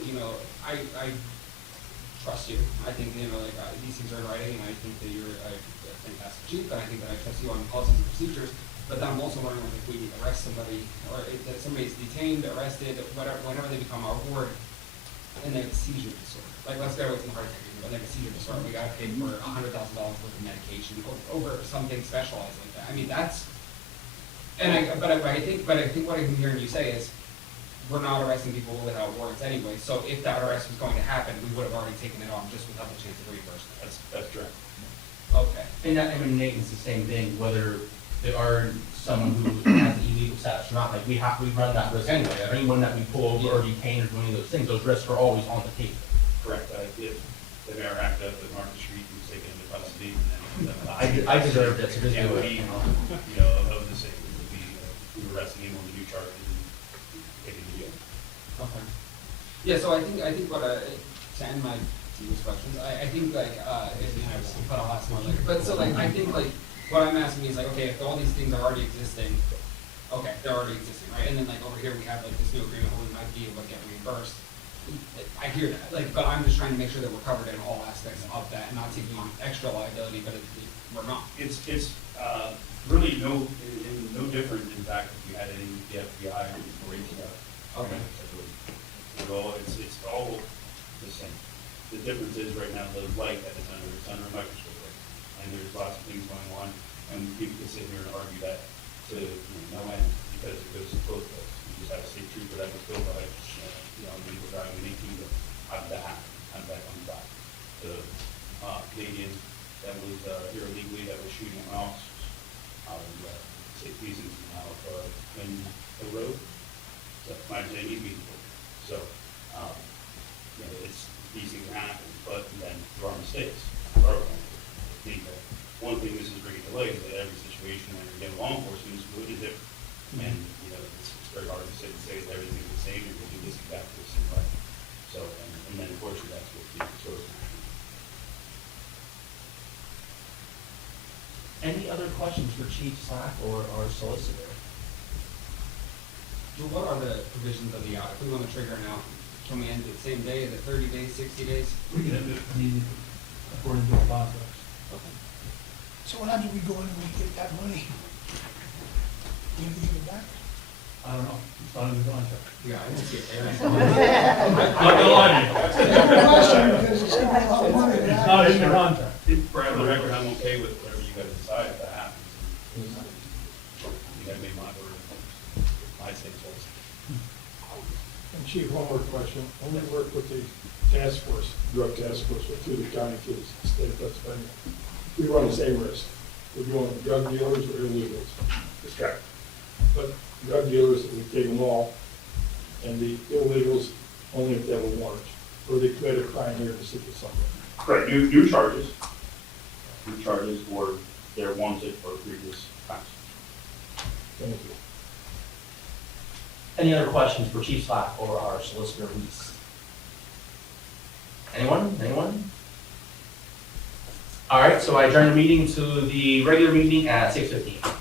I trust you. I think, like, these things are in writing, and I think that you're a chief, and I think that I trust you on policies and procedures, but then I'm also wondering if we arrest somebody, or if that somebody's detained, arrested, whatever, whenever they become our ward, and they have a seizure disorder. Like, let's go with the heart attack, but they have a seizure disorder, we gotta pay for $100,000 worth of medication over something specialized like that. I mean, that's, but I think what I'm hearing you say is, we're not arresting people without warrants anyway, so if that arrest was going to happen, we would have already taken it on just without the chance of reimbursement. That's correct. Okay. And that, I mean, Nate, it's the same thing, whether they are someone who has illegal status or not, like, we run that risk anyway. Anyone that we pull over or detain or do any of those things, those risks are always on the table. Correct. If the mayor act up at Market Street and taken into custody, and then. I deserve this, so just Yeah, do we, it. you know, of the same, would be, we arresting him on the new charge and taking the deal. Okay. Yeah, so I think what, to end my previous questions, I think like, but I'll ask more later. But so like, I think like, what I'm asking is like, okay, if all these things are already existing, okay, they're already existing, right? And then like over here, we have like this new agreement where we might be able to get reimbursed. I hear that, like, but I'm just trying to make sure that we're covered in all aspects of that and not taking on extra liability, but we're not. It's really no different, in fact, if you had any the FBI or ATF. Okay. It's all the same. The difference is right now, the light that is under, it's under a microscope, right? And there's lots of things going on, and people can sit here and argue that to no end, because it goes to both ways. You just have a state trooper that was killed by, illegal driving in 18, but how did that happen? How did that come back? The Canadian that was here illegally, that was shooting at officers, out of 6 reasons now in the road. So, might say he's being killed. So, these things happen, but then there are mistakes. There are things. One thing this is bringing to light is that every situation when you're getting law enforcement is completely different. And, it's very hard to sit and say that everything is the same, you're going to do this exactly the same way. So, and then unfortunately, that's what the source of Any other questions for Chief Slack or our solicitor? So what are the provisions of the out? If we want to trigger an out, can we end it same day, the 30 days, 60 days? We can end it immediately, according to the contracts. Okay. So what happens if we go in and we get that money? We have to give it back? I don't know, it's not in the contract. Yeah, I didn't see it there. Not gonna lie to you. That's a good question, because it's gonna be a lot of money. to It's have. not in the contract. For the record, I'm okay with whatever you guys decide if that happens. You guys may mind or I'd say twice. And Chief, one more question. When we work with the task force, drug task force, through the county, to the state of Pennsylvania, we run the same risk. We're doing drug dealers or illegals. That's correct. But drug dealers, we take them all, and the illegals, only if they have a warrant, or they commit a crime here in the city of Sunbury. Correct, new charges. New charges, or they're wanted for previous crimes. Thank you. Any other questions for Chief Slack or our solicitor, Reese? Anyone? All right, so I adjourn the meeting to the regular meeting at 6:15.